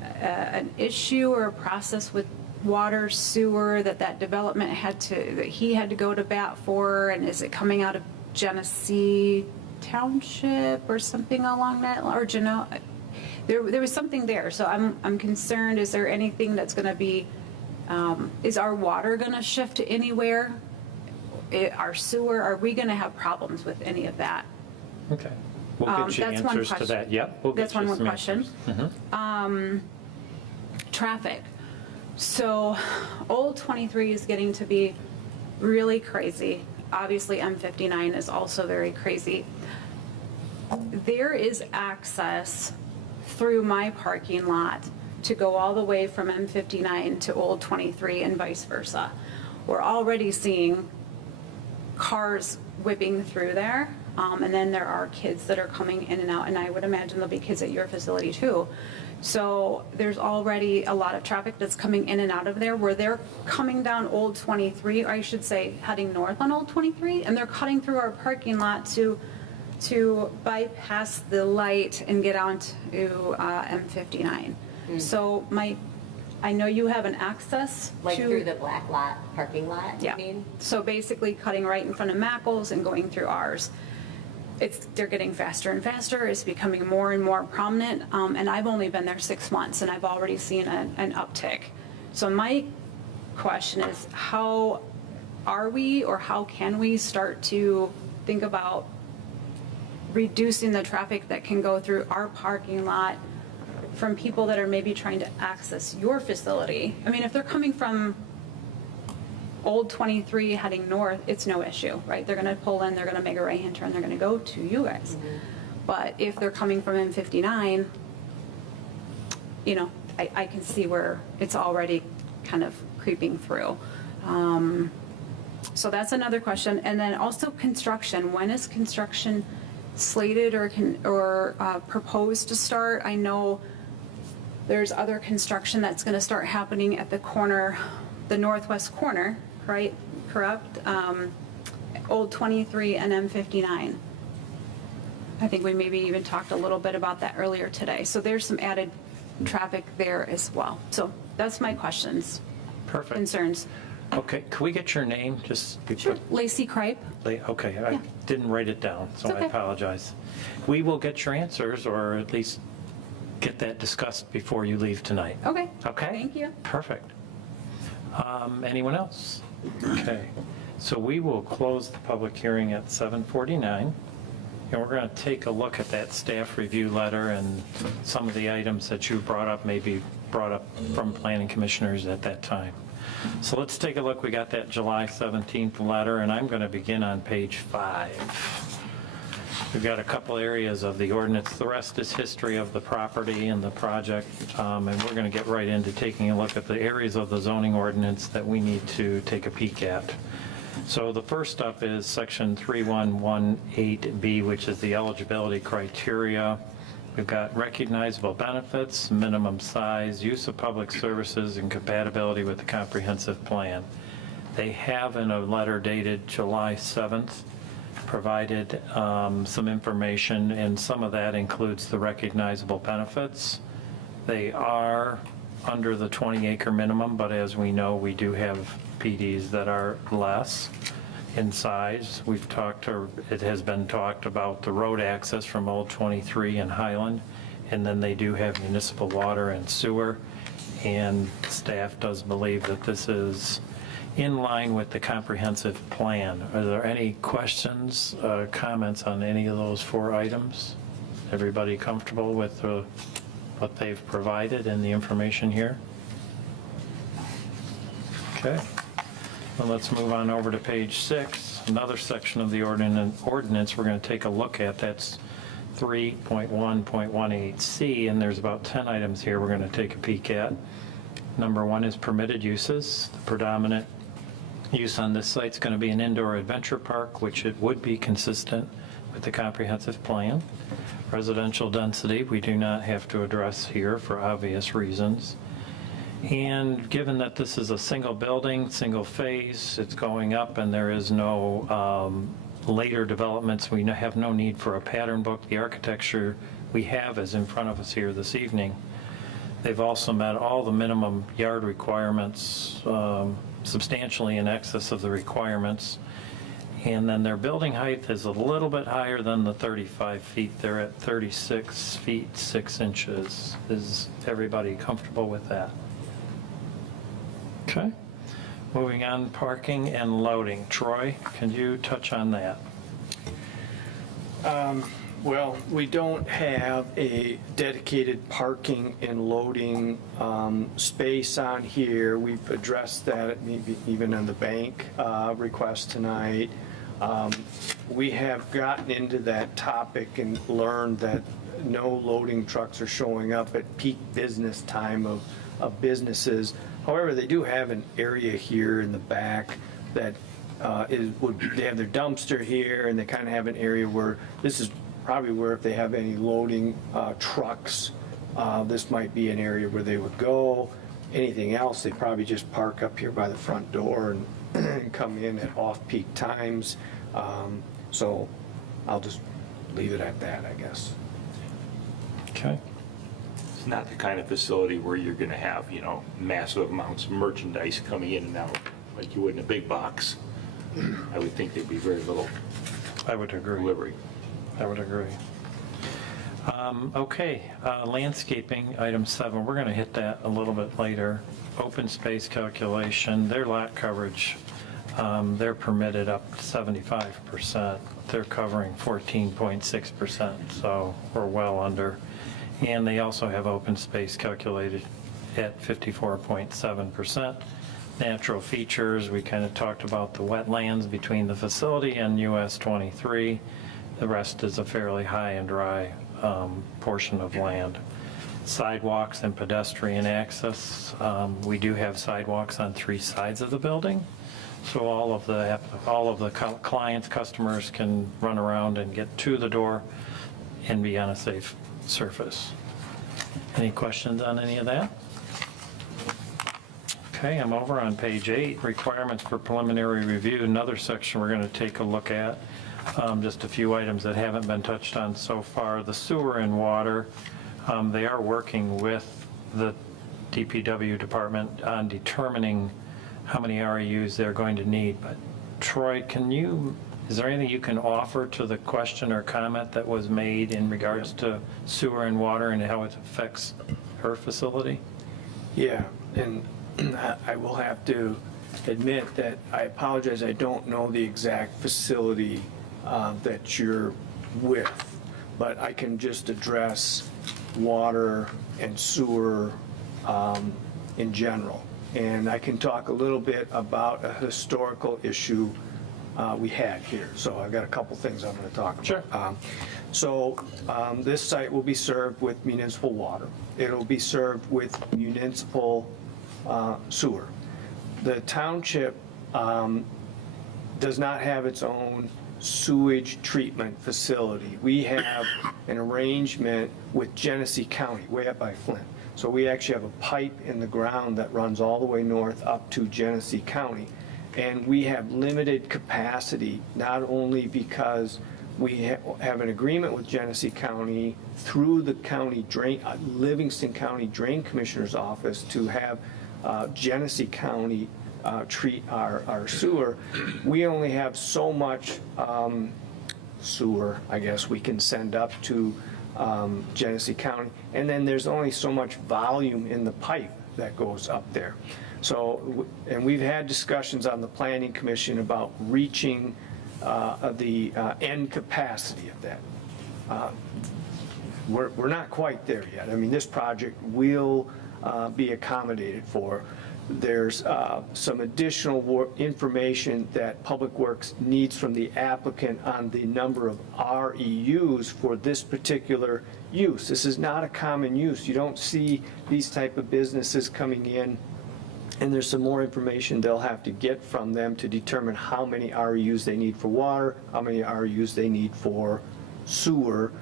an issue or a process with water, sewer, that development that he had to go to bat for, and is it coming out of Genesee Township or something along that, or there was something there, so I'm concerned, is there anything that's gonna be, is our water gonna shift anywhere? Our sewer, are we gonna have problems with any of that? Okay. We'll get you That's one answers to question. that. Yep, we'll get That's you one more some question. answers. Mhm. Traffic. So Old 23 is getting to be really crazy. Obviously, M59 is also very crazy. There is access through my parking lot to go all the way from M59 to Old 23 and vice versa. We're already seeing cars whipping through there, and then there are kids that are coming in and out, and I would imagine there'll be kids at your facility too. So there's already a lot of traffic that's coming in and out of there, where they're coming down Old 23, or I should say heading north on Old 23, and they're cutting through our parking lot to bypass the light and get onto M59. So I know you have an access Like to. through the black lot, parking lot, you Yeah. mean? So basically cutting right in front of Mackles and going through ours. They're getting faster and faster, it's becoming more and more prominent, and I've only been there 6 months and I've already seen an uptick. So my question is, how are we, or how can we start to think about reducing the traffic that can go through our parking lot from people that are maybe trying to access your facility? I mean, if they're coming from Old 23 heading north, it's no issue, right? They're gonna pull in, they're gonna make a right-hand turn, they're gonna go to you guys. But if they're coming from M59, I can see where it's already kind of creeping through. So that's another question. And then also construction. When is construction slated or proposed to start? I know there's other construction that's gonna start happening at the corner, the northwest corner, right? Correct? Old 23 and M59. I think we maybe even talked a little bit about that earlier today. So there's some added traffic there as well. So that's my questions. Perfect. Concerns. Okay, can we get your name? Just Sure. Lacey Kripe. Okay, I didn't write it down, so It's I okay. apologize. We will get your answers, or at least get that discussed before you leave tonight. Okay. Okay? Thank you. Perfect. Anyone else? Okay, so we will close the public hearing at 7:49. And we're going to take a look at that staff review letter, and some of the items that you brought up may be brought up from planning commissioners at that time. So let's take a look. We got that July 17th letter, and I'm going to begin on page 5. We've got a couple areas of the ordinance. The rest is history of the property and the project, and we're going to get right into taking a look at the areas of the zoning ordinance that we need to take a peek at. So the first up is section 3118B, which is the eligibility criteria. We've got recognizable benefits, minimum size, use of public services, and compatibility with the comprehensive plan. They have, in a letter dated July 7th, provided some information, and some of that includes the recognizable benefits. They are under the 20-acre minimum, but as we know, we do have PDs that are less in size. We've talked, or it has been talked about the road access from Old 23 and Highland, and then they do have municipal water and sewer, and staff does believe that this is in line with the comprehensive plan. Are there any questions, comments on any of those 4 items? Everybody comfortable with what they've provided and the information here? Okay. Well, let's move on over to page 6, another section of the ordinance we're going to take a look at. That's 3.1.18C, and there's about 10 items here we're going to take a peek at. Number 1 is permitted uses. The predominant use on this site is going to be an indoor adventure park, which it would be consistent with the comprehensive plan. Residential density, we do not have to address here for obvious reasons. And given that this is a single building, single phase, it's going up, and there is no later developments, we have no need for a pattern book. The architecture we have is in front of us here this evening. They've also met all the minimum yard requirements, substantially in excess of the requirements. And then their building height is a little bit higher than the 35 feet. They're at 36 feet 6 inches. Is everybody comfortable with that? Okay. Moving on, parking and loading. Troy, can you touch on that? Well, we don't have a dedicated parking and loading space on here. We've addressed that maybe even on the bank request tonight. We have gotten into that topic and learned that no loading trucks are showing up at peak business time of businesses. However, they do have an area here in the back that they have their dumpster here, and they kind of have an area where this is probably where, if they have any loading trucks, this might be an area where they would go. Anything else, they probably just park up here by the front door and come in at off-peak times. So I'll just leave it at that, I guess. Okay. It's not the kind of facility where you're going to have, massive amounts of merchandise coming in and out like you would in a big box. I would think there'd be very little. I would agree. Delivery. I would agree. Okay, landscaping, item 7, we're going to hit that a little bit later. Open space calculation, their lot coverage, they're permitted up to 75%. They're covering 14.6%, so we're well under. And they also have open space calculated at 54.7%. Natural features, we kind of talked about the wetlands between the facility and US 23. The rest is a fairly high and dry portion of land. Sidewalks and pedestrian access. We do have sidewalks on 3 sides of the building, so all of the clients, customers can run around and get to the door and be on a safe surface. Any questions on any of that? Okay, I'm over on page 8, requirements for preliminary review, another section we're going to take a look at. Just a few items that haven't been touched on so far. The sewer and water, they are working with the DPW department on determining how many REUs they're going to need. But Troy, is there anything you can offer to the question or comment that was made in regards to sewer and water and how it affects her facility? Yeah, and I will have to admit that I apologize, I don't know the exact facility that you're width, but I can just address water and sewer in general. And I can talk a little bit about a historical issue we had here. So I've got a couple things I'm going to talk about. Sure. This site will be served with municipal water. It'll be served with municipal sewer. The township does not have its own sewage treatment facility. We have an arrangement with Genesee County, way up by Flint. So we actually have a pipe in the ground that runs all the way north up to Genesee County. And we have limited capacity, not only because we have an agreement with Genesee County through the county drain, Livingston County Drain Commissioner's Office to have Genesee County treat our sewer. We only have so much sewer, I guess, we can send up to Genesee County, and then there's only so much volume in the pipe that goes up there. So, and we've had discussions on the Planning Commission about reaching the end capacity of that. We're not quite there yet. I mean, this project will be accommodated for. There's some additional information that Public Works needs from the applicant on the number of REUs for this particular use. This is not a common use. You don't see these type of businesses coming in, and there's some more information they'll have to get from them to determine how many REUs they need for water, how many REUs they need for sewer,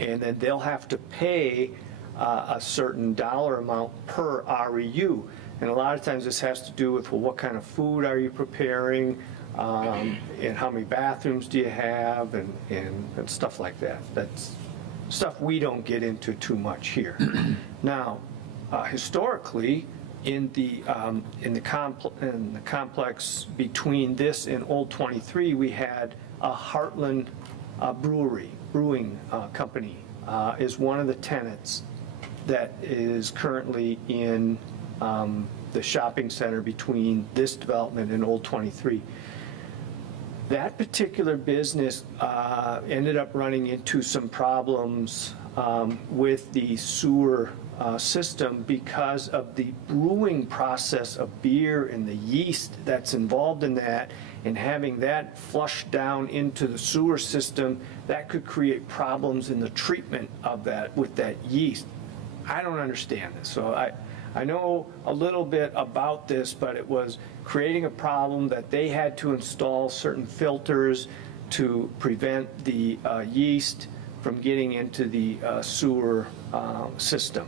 and then they'll have to pay a certain dollar amount per REU. And a lot of times this has to do with, well, what kind of food are you preparing, and how many bathrooms do you have, and stuff like that. That's stuff we don't get into too much here. Now, historically, in the complex between this and Old 23, we had a Heartland brewing company is one of the tenants that is currently in the shopping center between this development and Old 23. That particular business ended up running into some problems with the sewer system because of the brewing process of beer and the yeast that's involved in that, and having that flush down into the sewer system, that could create problems in the treatment of that with that yeast. I don't understand this, so I know a little bit about this, but it was creating a problem that they had to install certain filters to prevent the yeast from getting into the sewer system.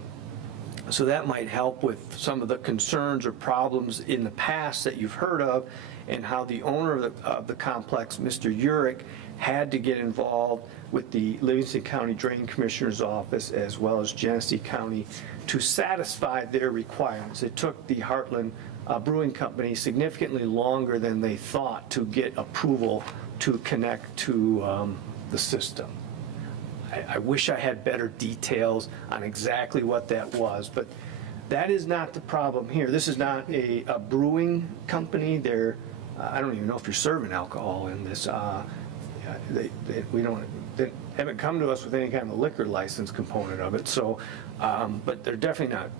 So that might help with some of the concerns or problems in the past that you've heard of, and how the owner of the complex, Mr. Urick, had to get involved with the Livingston County Drain Commissioner's Office as well as Genesee County to satisfy their requirements. It took the Heartland Brewing Company significantly longer than they thought to get approval to connect to the system. I wish I had better details on exactly what that was, but that is not the problem here. This is not a brewing company. They're, I don't even know if you're serving alcohol in this. They haven't come to us with any kind of liquor license component of it. So, but they're definitely not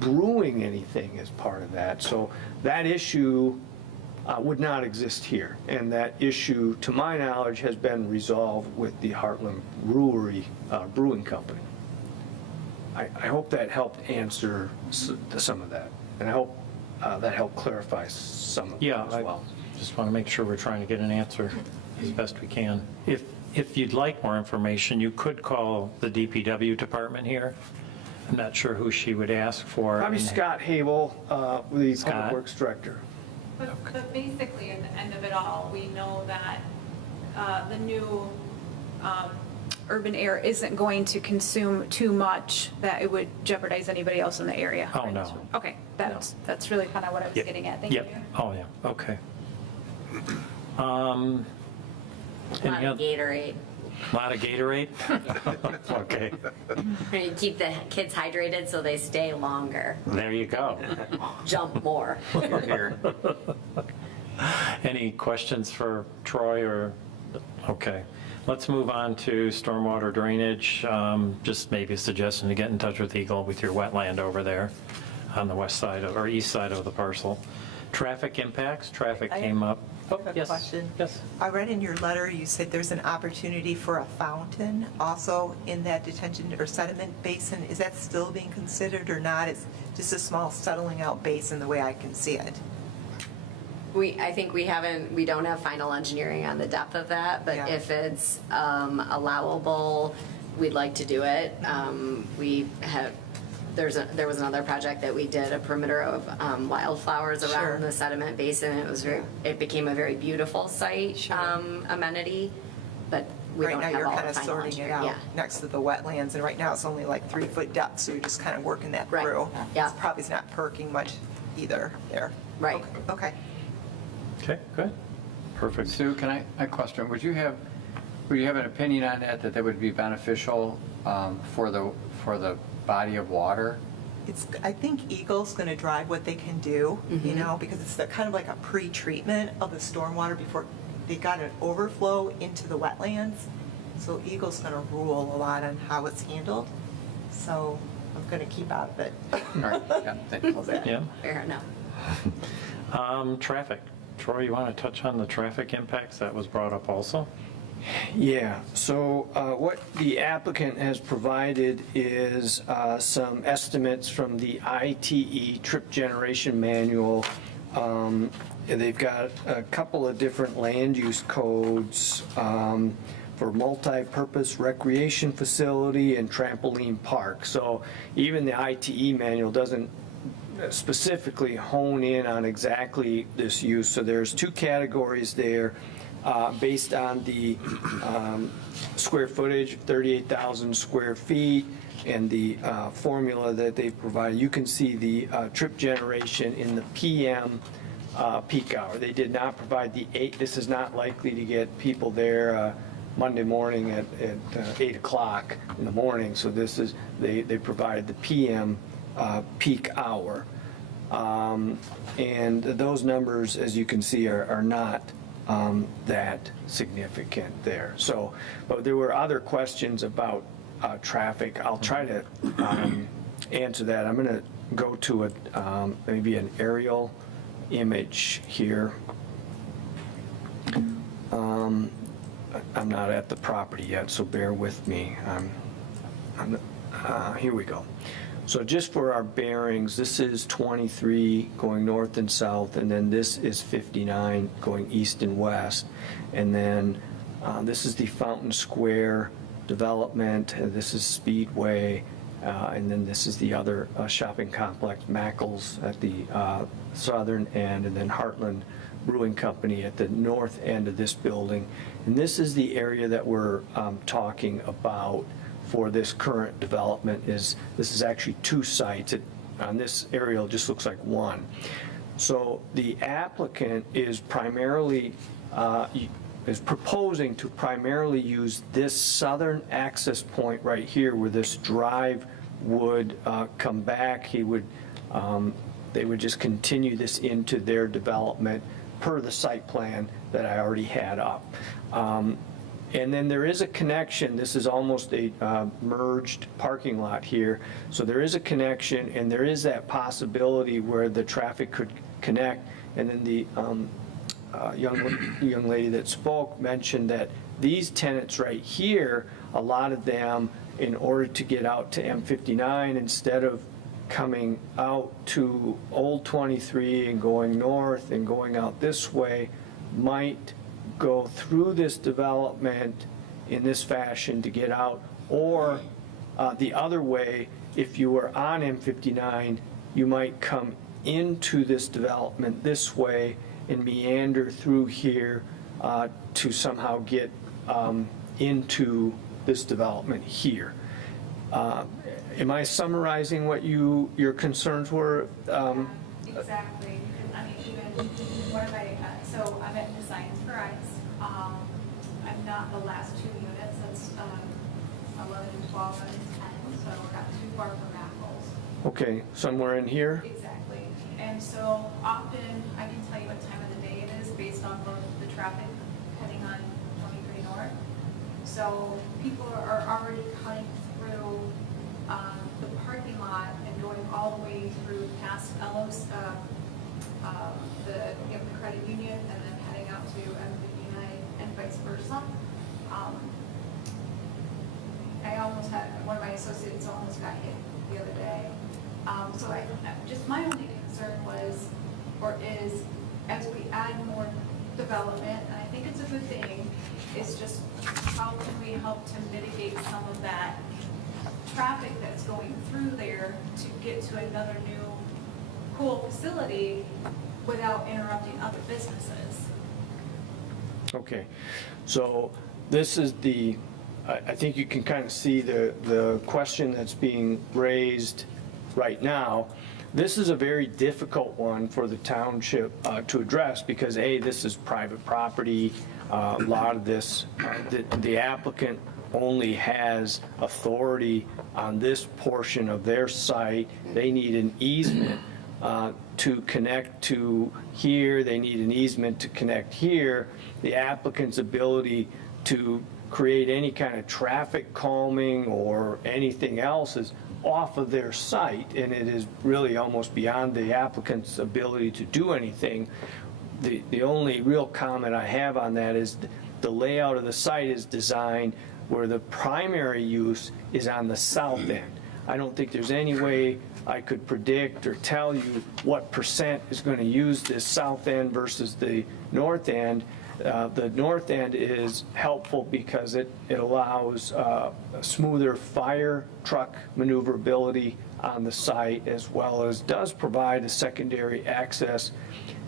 brewing anything as part of that. So that issue would not exist here. And that issue, to my knowledge, has been resolved with the Heartland Brewing Company. I hope that helped answer some of that. And I hope that helped clarify some of it as well. Just want to make sure we're trying to get an answer as best we can. If you'd like more information, you could call the DPW department here. I'm not sure who she would ask for. Probably Scott Habel, the Public Works Director. But basically, at the end of it all, we know that the new urban air isn't going to consume too much that it would jeopardize anybody else in the area. Oh, no. Okay, that's really kind of what I was getting at. Thank you. Oh, yeah, okay. A lot of Gatorade. A lot of Gatorade? Okay. You keep the kids hydrated so they stay longer. There you go. Jump more. Any questions for Troy or, okay. Let's move on to stormwater drainage. Just maybe a suggestion to get in touch with Eagle with your wetland over there on the west side or east side of the parcel. Traffic impacts, traffic came up. I have a question. Yes. I read in your letter, you said there's an opportunity for a fountain also in that detention or sediment basin. Is that still being considered or not? It's just a small settling out basin the way I can see it. I think we don't have final engineering on the depth of that, but Yeah. if it's allowable, we'd like to do it. There was another project that we did, a perimeter of wildflowers Sure. around the sediment basin. It became a very beautiful site Sure. amenity, but we Right don't now, have you're all kind the of final sorting it engineering. out next to the wetlands, and right now it's only like 3-foot depth, so you're just kind of working that Right. through. Yeah. It's probably not perking much either there. Right. Okay. Okay, good. Perfect. Sue, can I question, would you have an opinion on that would be beneficial for the body of water? I think Eagle's going to drive what they can do, you know, because it's kind of like a pre-treatment of the stormwater before they got an overflow into the wetlands. So Eagle's going to rule a lot on how it's handled. So I'm going to keep out of it. All right, yeah, thank you. How's that? Yeah. Fair enough. Traffic. Troy, you want to touch on the traffic impacts? That was brought up also. Yeah, so what the applicant has provided is some estimates from the ITE trip generation manual. And they've got a couple of different land use codes for multi-purpose recreation facility and trampoline park. So even the ITE manual doesn't specifically hone in on exactly this use. So there's two categories there. Based on the square footage, 38,000 square feet, and the formula that they've provided. You can see the trip generation in the PM peak hour. They did not provide the 8. This is not likely to get people there Monday morning at 8 o'clock in the morning. So this is, they provided the PM peak hour. And those numbers, as you can see, are not that significant there. So, but there were other questions about traffic. I'll try to answer that. I'm going to go to maybe an aerial image here. I'm not at the property yet, so bear with me. Here we go. So just for our bearings, this is 23 going north and south, and then this is 59 going east and west. And then this is the Fountain Square development, and this is Speedway, and then this is the other shopping complex, Mackles at the southern end, and then Heartland Brewing Company at the north end of this building. And this is the area that we're talking about for this current development. This is actually two sites. On this aerial, it just looks like one. So the applicant is primarily, is proposing to primarily use this southern access point right here where this drive would come back. They would just continue this into their development per the site plan that I already had up. And then there is a connection. This is almost a merged parking lot here. So there is a connection, and there is that possibility where the traffic could connect. And then the young lady that spoke mentioned that these tenants right here, a lot of them, in order to get out to M59, instead of coming out to Old 23 and going north and going out this way, might go through this development in this fashion to get out, or the other way, if you were on M59, you might come into this development this way and meander through here to somehow get into this development here. Am I summarizing what your concerns were? Exactly. I mean, even one of my, so I'm at Designs for Ice. I'm not the last two units, that's 11 and 12 and 10, so we're not too far from Mackles. Okay, somewhere in here? Exactly. And so often, I can tell you what time of the day it is based off of the traffic heading on 23 North. So people are already cutting through the parking lot and going all the way through past Ellos, the credit union, and then heading out to M59 and vice versa. I almost had, one of my associates almost got hit the other day. So my only concern was, or is, as we add more development, and I think it's a good thing, is just how can we help to mitigate some of that traffic that's going through there to get to another new cool facility without interrupting other businesses. Okay, so this is I think you can kind of see the question that's being raised right now. This is a very difficult one for the township to address because A, this is private property. A lot of this, the applicant only has authority on this portion of their site. They need an easement to connect to here. They need an easement to connect here. The applicant's ability to create any kind of traffic calming or anything else is off of their site, and it is really almost beyond the applicant's ability to do anything. The only real comment I have on that is the layout of the site is designed where the primary use is on the south end. I don't think there's any way I could predict or tell you what percent is going to use this south end versus the north end. The north end is helpful because it allows smoother fire truck maneuverability on the site, as well as does provide a secondary access.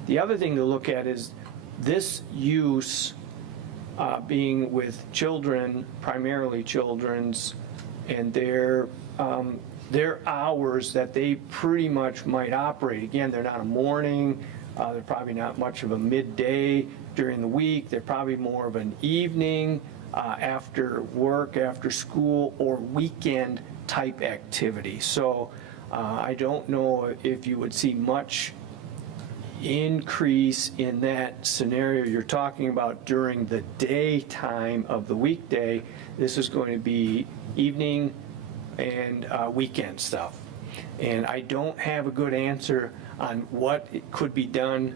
The other thing to look at is this use being with children, primarily children's, and their hours that they pretty much might operate. Again, they're not a morning, they're probably not much of a midday during the week. They're probably more of an evening, after work, after school, or weekend type activity. So I don't know if you would see much increase in that scenario you're talking about during the daytime of the weekday. This is going to be evening and weekend stuff. And I don't have a good answer on what could be done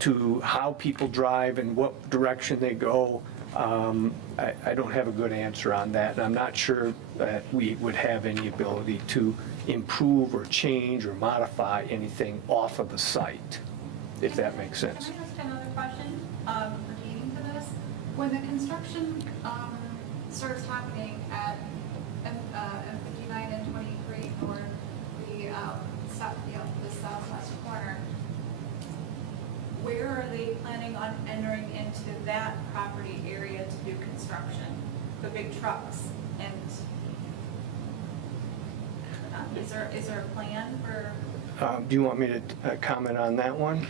to how people drive and what direction they go. I don't have a good answer on that, and I'm not sure that we would have any ability to improve or change or modify anything off of the site, if that makes sense. Can I ask another question pertaining to this? When the construction starts happening at M59 and 23 for the southwest corner, where are they planning on entering into that property area to do construction? The big trucks, and is there a plan for? Do you want me to comment on that one?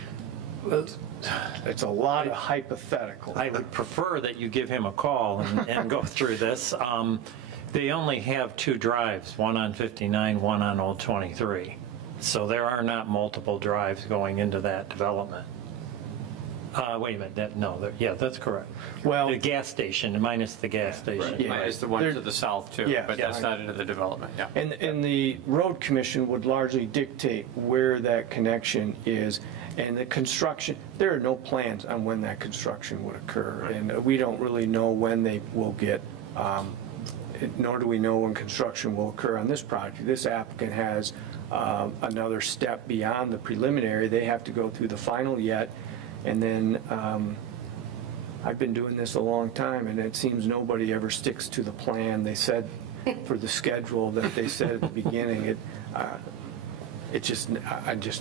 It's a lot of hypothetical. I would prefer that you give him a call and go through this. They only have two drives, one on 59, one on Old 23. So there are not multiple drives going into that development. Wait a minute, yeah, that's correct. Well, the gas station, minus the gas station. Yeah, minus the one to the south too, Yeah, but that's not into the development, yeah. And the road commission would largely dictate where that connection is, and the construction, there are no plans on when that construction would occur, and we don't really know when they will get, nor do we know when construction will occur on this project. This applicant has another step beyond the preliminary. They have to go through the final yet, and then I've been doing this a long time, and it seems nobody ever sticks to the plan they said for the schedule that they said at the beginning. It just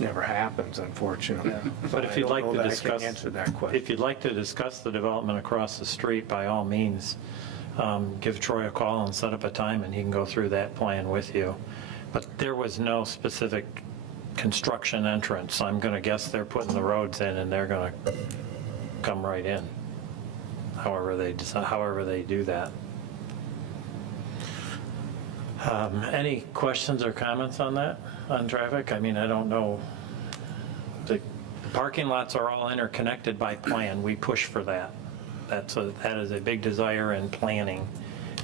never happens, unfortunately. But if you'd like to discuss, answer that question. if you'd like to discuss the development across the street, by all means, give Troy a call and set up a time, and he can go through that plan with you. But there was no specific construction entrance. I'm going to guess they're putting the roads in, and they're going to come right in, however they do that. Any questions or comments on that, on traffic? I mean, I don't know. The parking lots are all interconnected by plan. We push for that. That is a big desire in planning,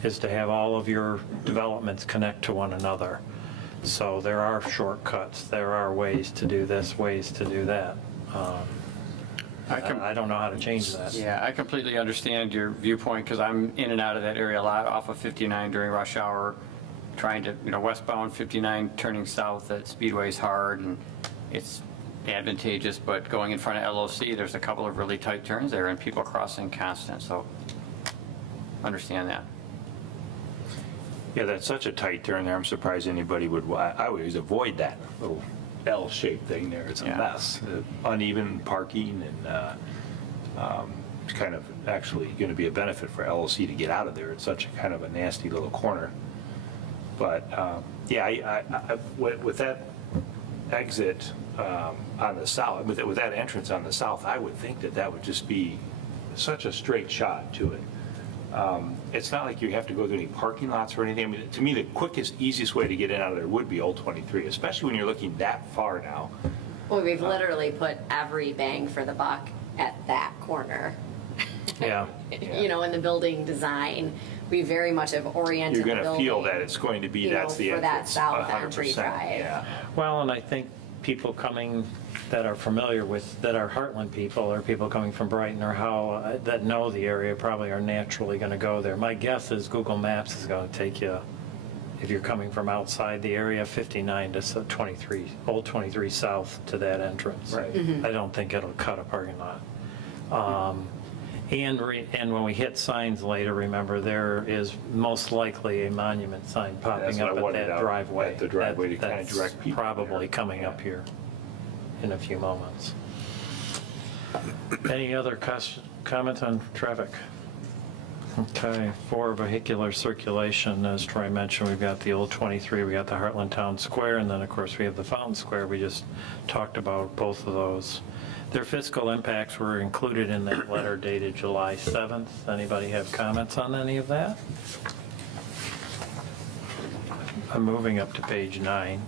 is to have all of your developments connect to one another. So there are shortcuts, there are ways to do this, ways to do that. I don't know how to change that. Yeah, I completely understand your viewpoint, because I'm in and out of that area a lot off of 59 during rush hour, trying to, westbound 59, turning south at Speedway is hard, and it's advantageous, but going in front of LOC, there's a couple of really tight turns there, and people crossing constant, so understand that. Yeah, that's such a tight turn there. I'm surprised anybody would, I would always avoid that little L-shaped thing there. It's a mess. Uneven parking, and it's kind of actually going to be a benefit for LOC to get out of there. It's such a kind of a nasty little corner. But yeah, with that exit on the south, with that entrance on the south, I would think that would just be such a straight shot to it. It's not like you have to go through any parking lots or anything. I mean, to me, the quickest, easiest way to get in and out of there would be Old 23, especially when you're looking that far now. Well, we've literally put every bang for the buck at that corner. Yeah. In the building design, we very much have oriented the You're building. going to feel that it's going to be, that's the for that entrance, south 100%. entry drive. Yeah. Well, and I think people coming that are familiar with, that are Heartland people, or people coming from Brighton, or how, that know the area, probably are naturally going to go there. My guess is Google Maps is going to take you, if you're coming from outside the area, 59 to 23, Old 23 South to that entrance. Right. I don't think it'll cut a parking lot. And when we hit signs later, remember, there is most likely a monument sign That's popping what up I at wanted that out, driveway. at the driveway to kind of That's direct people probably there. coming up here in a few moments. Any other comments on traffic? Okay, for vehicular circulation, as Troy mentioned, we've got the Old 23, we got the Heartland Town Square, and then, of course, we have the Fountain Square. We just talked about both of those. Their fiscal impacts were included in that letter dated July 7th. Anybody have comments on any of that? I'm moving up to page 9.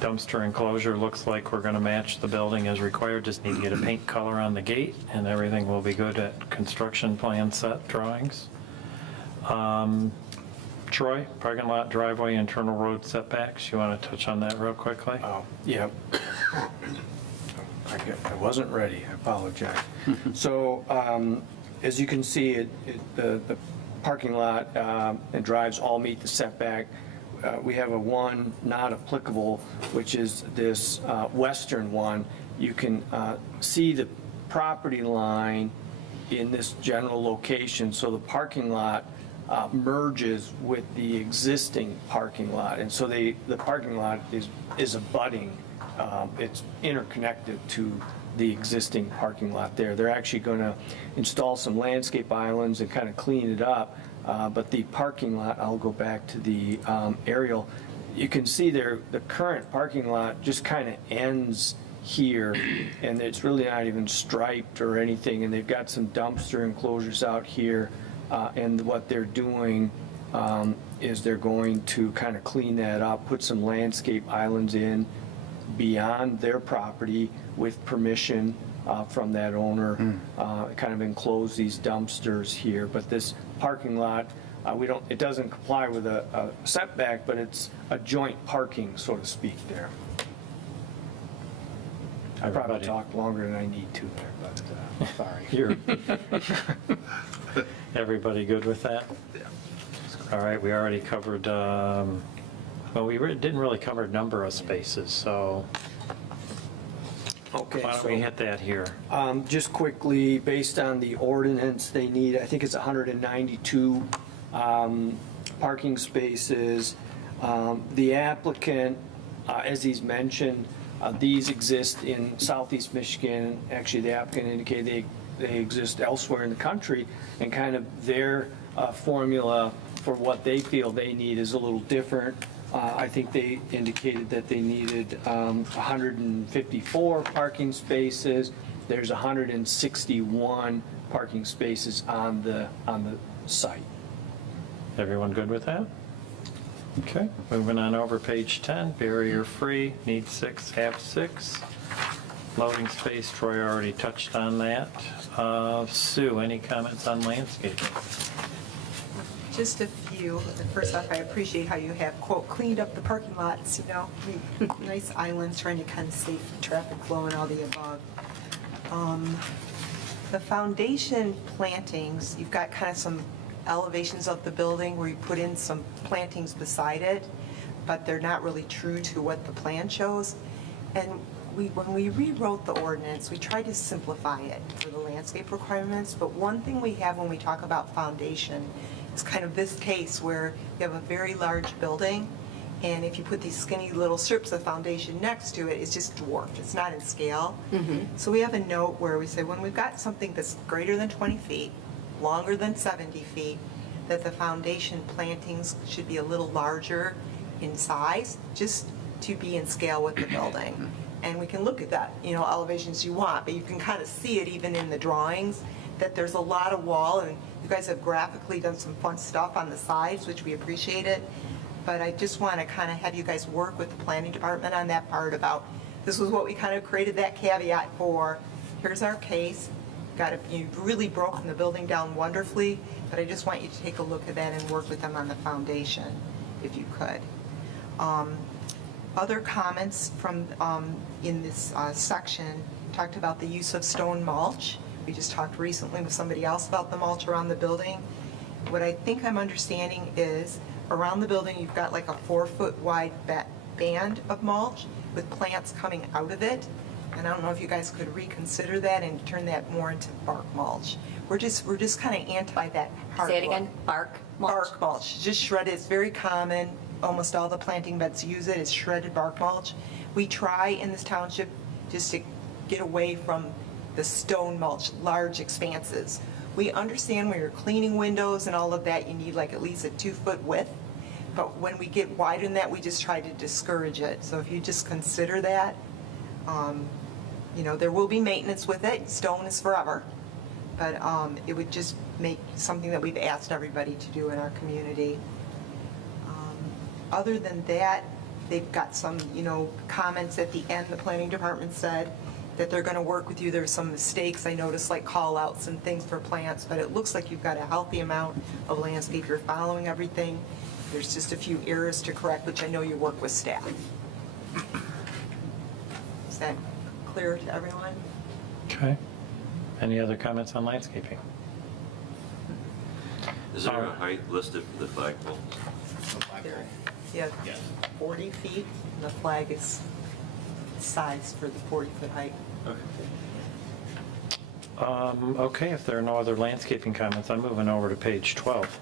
Dumpster enclosure looks like we're going to match the building as required. Just need to get a paint color on the gate, and everything will be good at construction plan set drawings. Troy, parking lot, driveway, internal road setbacks. You want to touch on that real quickly? Yeah. I wasn't ready, I apologize. So, as you can see, the parking lot and drives all meet the setback. We have a one not applicable, which is this western one. You can see the property line in this general location, so the parking lot merges with the existing parking lot. And so the parking lot is abutting. It's interconnected to the existing parking lot there. They're actually going to install some landscape islands and kind of clean it up, but the parking lot, I'll go back to the aerial, you can see there the current parking lot just kind of ends here, and it's really not even striped or anything, and they've got some dumpster enclosures out here, and what they're doing is they're going to kind of clean that up, put some landscape islands in beyond their property with permission from that owner, kind of enclose these dumpsters here. But this parking lot, it doesn't comply with a setback, but it's a joint parking, so to speak, there. I probably talked longer than I need to there, but sorry. Everybody good with that? Yeah. All right, we already covered, well, we didn't really cover number of spaces, so Okay, why don't we hit that here? Just quickly, based on the ordinance, they need, I think it's 192 parking spaces. The applicant, as he's mentioned, these exist in southeast Michigan. Actually, the applicant indicated they exist elsewhere in the country, and kind of their formula for what they feel they need is a little different. I think they indicated that they needed 154 parking spaces. There's 161 parking spaces on the site. Everyone good with that? Okay, moving on over page 10, barrier free, need 6, have 6. Loading space, Troy already touched on that. Sue, any comments on landscaping? Just a few. First off, I appreciate how you have, quote, cleaned up the parking lots, you know, nice islands, trying to kind of save traffic flow and all the above. The foundation plantings, you've got kind of some elevations of the building where you put in some plantings beside it, but they're not really true to what the plan shows. And when we rewrote the ordinance, we tried to simplify it for the landscape requirements, but one thing we have when we talk about foundation is kind of this case where you have a very large building, and if you put these skinny little strips of foundation next to it, it's just dwarfed. It's not in scale. So we have a note where we say when we've got something that's greater than 20 feet, longer than 70 feet, that the foundation plantings should be a little larger in size, just to be in scale with the building. And we can look at that, you know, elevations you want, but you can kind of see it even in the drawings, that there's a lot of wall, and you guys have graphically done some fun stuff on the sides, which we appreciated. But I just want to kind of have you guys work with the planning department on that part about, this was what we kind of created that caveat for. Here's our case. You've really broken the building down wonderfully, but I just want you to take a look at that and work with them on the foundation, if you could. Other comments from in this section talked about the use of stone mulch. We just talked recently with somebody else about the mulch around the building. What I think I'm understanding is around the building you've got like a 4-foot wide band of mulch with plants coming out of it. And I don't know if you guys could reconsider that and turn that more into bark mulch. We're just kind of anti that hard. Say it again, bark mulch? Bark mulch, just shredded. It's very common. Almost all the planting beds use it. It's shredded bark mulch. We try in this township just to get away from the stone mulch, large expanses. We understand when you're cleaning windows and all of that, you need like at least a 2-foot width. But when we get wider than that, we just try to discourage it. So if you just consider that, you know, there will be maintenance with it. Stone is forever. But it would just make something that we've asked everybody to do in our community. Other than that, they've got some, you know, comments at the end. The planning department said that they're going to work with you. There's some mistakes I noticed, like call-outs and things for plants, but it looks like you've got a healthy amount of landscape. You're following everything. There's just a few errors to correct, which I know you work with staff. Is that clear to everyone? Okay. Any other comments on landscaping? Is there a height listed for the flagpole? Yeah, 40 feet, and the flag is size for the 40-foot height. Okay, if there are no other landscaping comments, I'm moving over to page 12.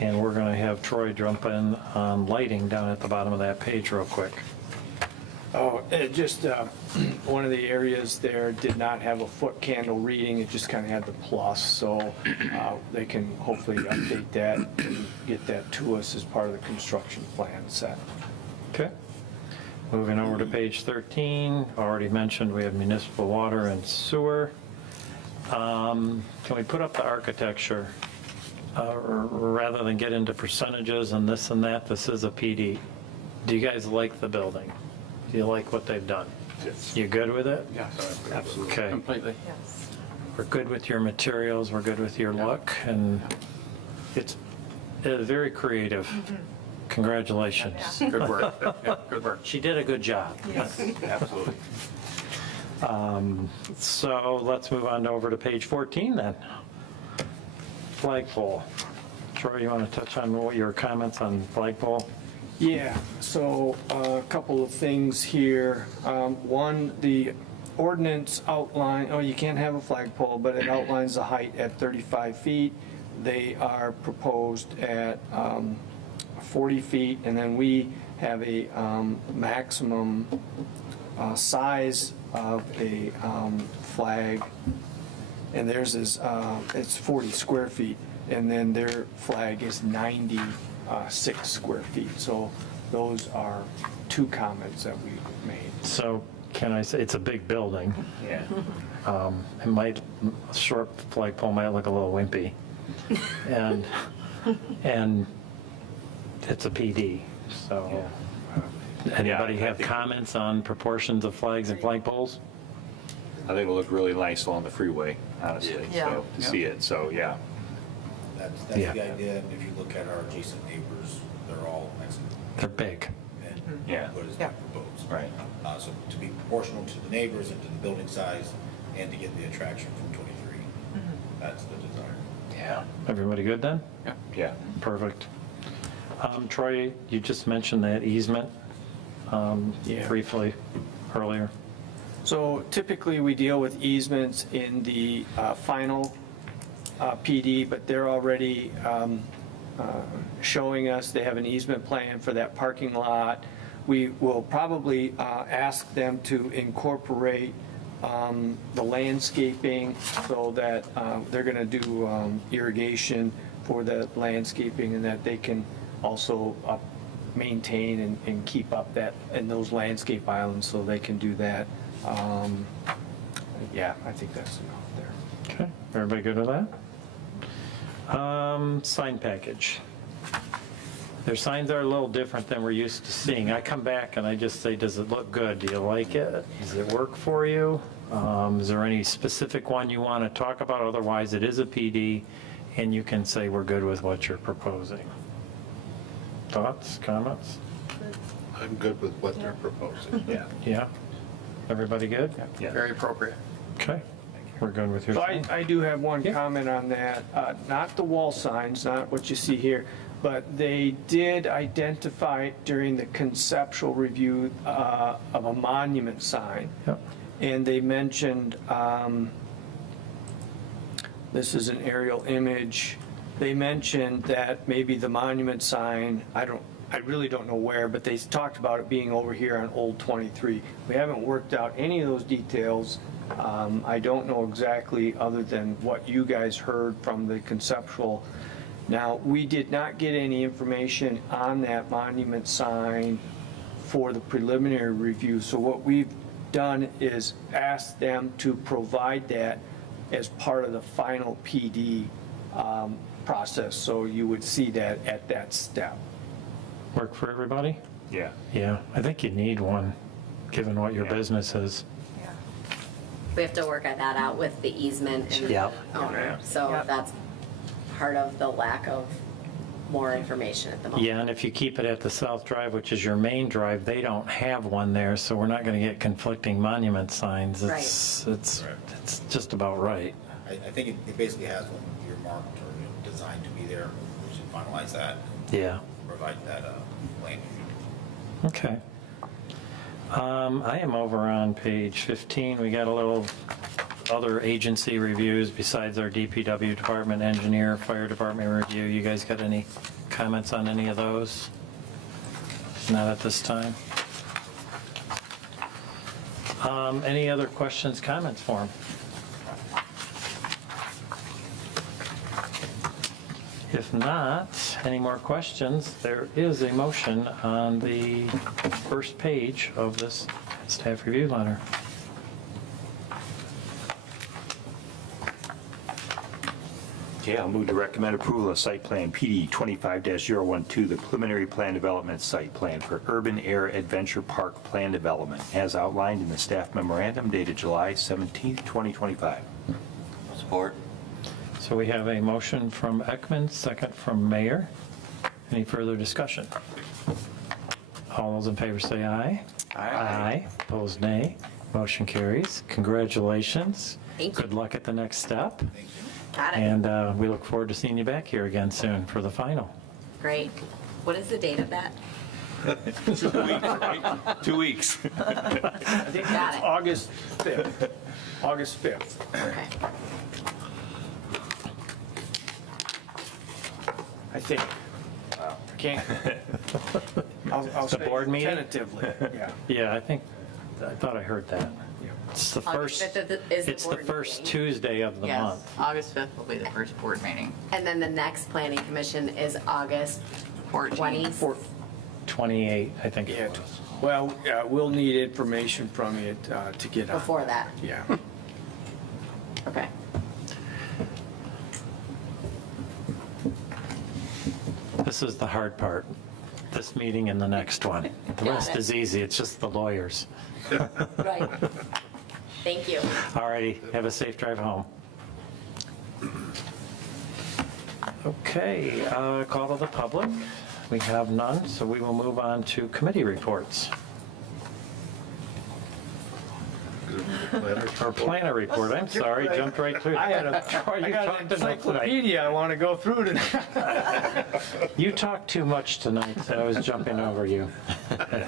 And we're going to have Troy jump in on lighting down at the bottom of that page real quick. Oh, it just, one of the areas there did not have a foot candle reading, it just kind of had the plus, so they can hopefully update that and get that to us as part of the construction plan set. Okay. Moving over to page 13, already mentioned we have municipal water and sewer. Can we put up the architecture? Rather than get into percentages and this and that, this is a PD. Do you guys like the building? Do you like what they've done? Yes. You good with it? Yes, Absolutely. Okay. completely. Yes. We're good with your materials, we're good with your look, and it's very creative. Congratulations. Good work. Yeah, good work. She did a good job. Yes. Absolutely. So let's move on over to page 14 then. Flagpole. Troy, you want to touch on what your comments on flagpole? Yeah, so a couple of things here. One, the ordinance outline, you can't have a flagpole, but it outlines the height at 35 feet. They are proposed at 40 feet, and then we have a maximum size of a flag, and theirs is, it's 40 square feet, and then their flag is 96 square feet. So those are two comments that we made. So can I say, it's a big building. Yeah. It might, a short flagpole might look a little wimpy. And it's a PD, so Anybody Yeah, I have think- comments on proportions of flags and flagpoles? I think it'll look really nice along the freeway, honestly, Yeah. so, to see it, so, yeah. That's Yeah. the idea. If you look at our adjacent neighbors, they're all Mexican. They're big. And Yeah. what is Yeah. proposed. Right. So to be proportional to the neighbors and to the building size and to get the attraction from 23. That's the desire. Yeah. Everybody good then? Yeah. Perfect. Troy, you just mentioned that easement Yeah. briefly earlier. So typically, we deal with easements in the final PD, but they're already showing us they have an easement plan for that parking lot. We will probably ask them to incorporate the landscaping so that they're going to do irrigation for the landscaping and that they can also maintain and keep up that, and those landscape islands so they can do that. Yeah, I think that's enough there. Okay, everybody good with that? Sign package. Their signs are a little different than we're used to seeing. I come back and I just say, does it look good? Do you like it? Does it work for you? Is there any specific one you want to talk about? Otherwise, it is a PD, and you can say we're good with what you're proposing. Thoughts, comments? I'm good with what they're proposing. Yeah. Yeah? Everybody good? Yeah. Very appropriate. Okay, we're good with your So sign? I do have one comment on that, not the wall signs, not what you see here, but they did identify during the conceptual review of a monument sign. Yep. And they mentioned, this is an aerial image, they mentioned that maybe the monument sign, I really don't know where, but they talked about it being over here on Old 23. We haven't worked out any of those details. I don't know exactly, other than what you guys heard from the conceptual. Now, we did not get any information on that monument sign for the preliminary review, so what we've done is asked them to provide that as part of the final PD process, so you would see that at that step. Work for everybody? Yeah. Yeah, I think you need one, given what your Yeah. business is. We have to work that out with the easement and the Yep. owner. So Yep. that's part of the lack of more information at the moment. Yeah, and if you keep it at the South Drive, which is your main drive, they don't have one there, so we're not going to get conflicting monument signs. It's just about right. I think it basically has one earmarked or designed to be there. We should finalize that, Yeah. provide that plan. Okay. I am over on page 15. We got a little other agency reviews besides our DPW department, engineer, fire department review. You guys got any comments on any of those? Not at this time. Any other questions, comments for him? If not, any more questions, there is a motion on the first page of this staff review letter. Okay, I'll move to recommend approval of site plan PD 25-012, the preliminary plan development site plan for Urban Air Adventure Park plan development, as outlined in the staff memorandum dated July 17th, 2025. Support. So we have a motion from Ekman, second from Mayor. Any further discussion? All those in favor say aye. Aye. Opposed, nay. Motion carries. Congratulations. Thank you. Good luck at the next step. Got it. And we look forward to seeing you back here again soon for the final. Great. What is the date of that? 2 weeks. I think Got it's it. August 5th. August 5th. Okay. I think. I can't. I'll The say board meeting? tentatively, yeah. Yeah, I thought I heard that. It's the August first, 5th is the it's the board first meeting. Tuesday of the Yes, month. August 5th will be the first board meeting. And then the next planning commission is August 20. 28, I think Yeah, it was. well, we'll need information from you to get on. Before that. Yeah. Okay. This is the hard part. this meeting and the next one. The Got rest it. is easy, it's just the lawyers. Right. Thank you. All righty, have a safe drive home. Okay, call to the public. We have none, so we will move on to committee reports. Or planner report, I'm sorry, jumped right through. I got You an talked enough tonight. encyclopedia I want to go through tonight. You talked too much tonight, so I was jumping over you.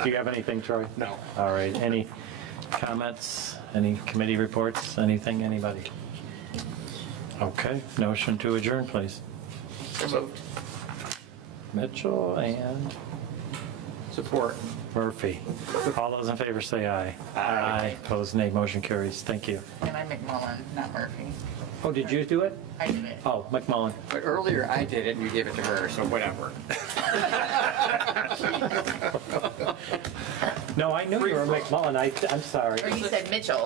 Do you have anything, Troy? No. All right, any comments, any committee reports, anything, anybody? Okay, motion to adjourn, please. Mitchell and Support. Murphy. All those in favor say aye. Aye. Opposed, nay. Motion carries. Thank you. And I'm McMullen, not Murphy. Oh, did you do it? I did it. Oh, McMullen. But earlier I did it and you gave it to her, so whatever. No, I knew you were McMullen. I'm sorry. Or you said Mitchell.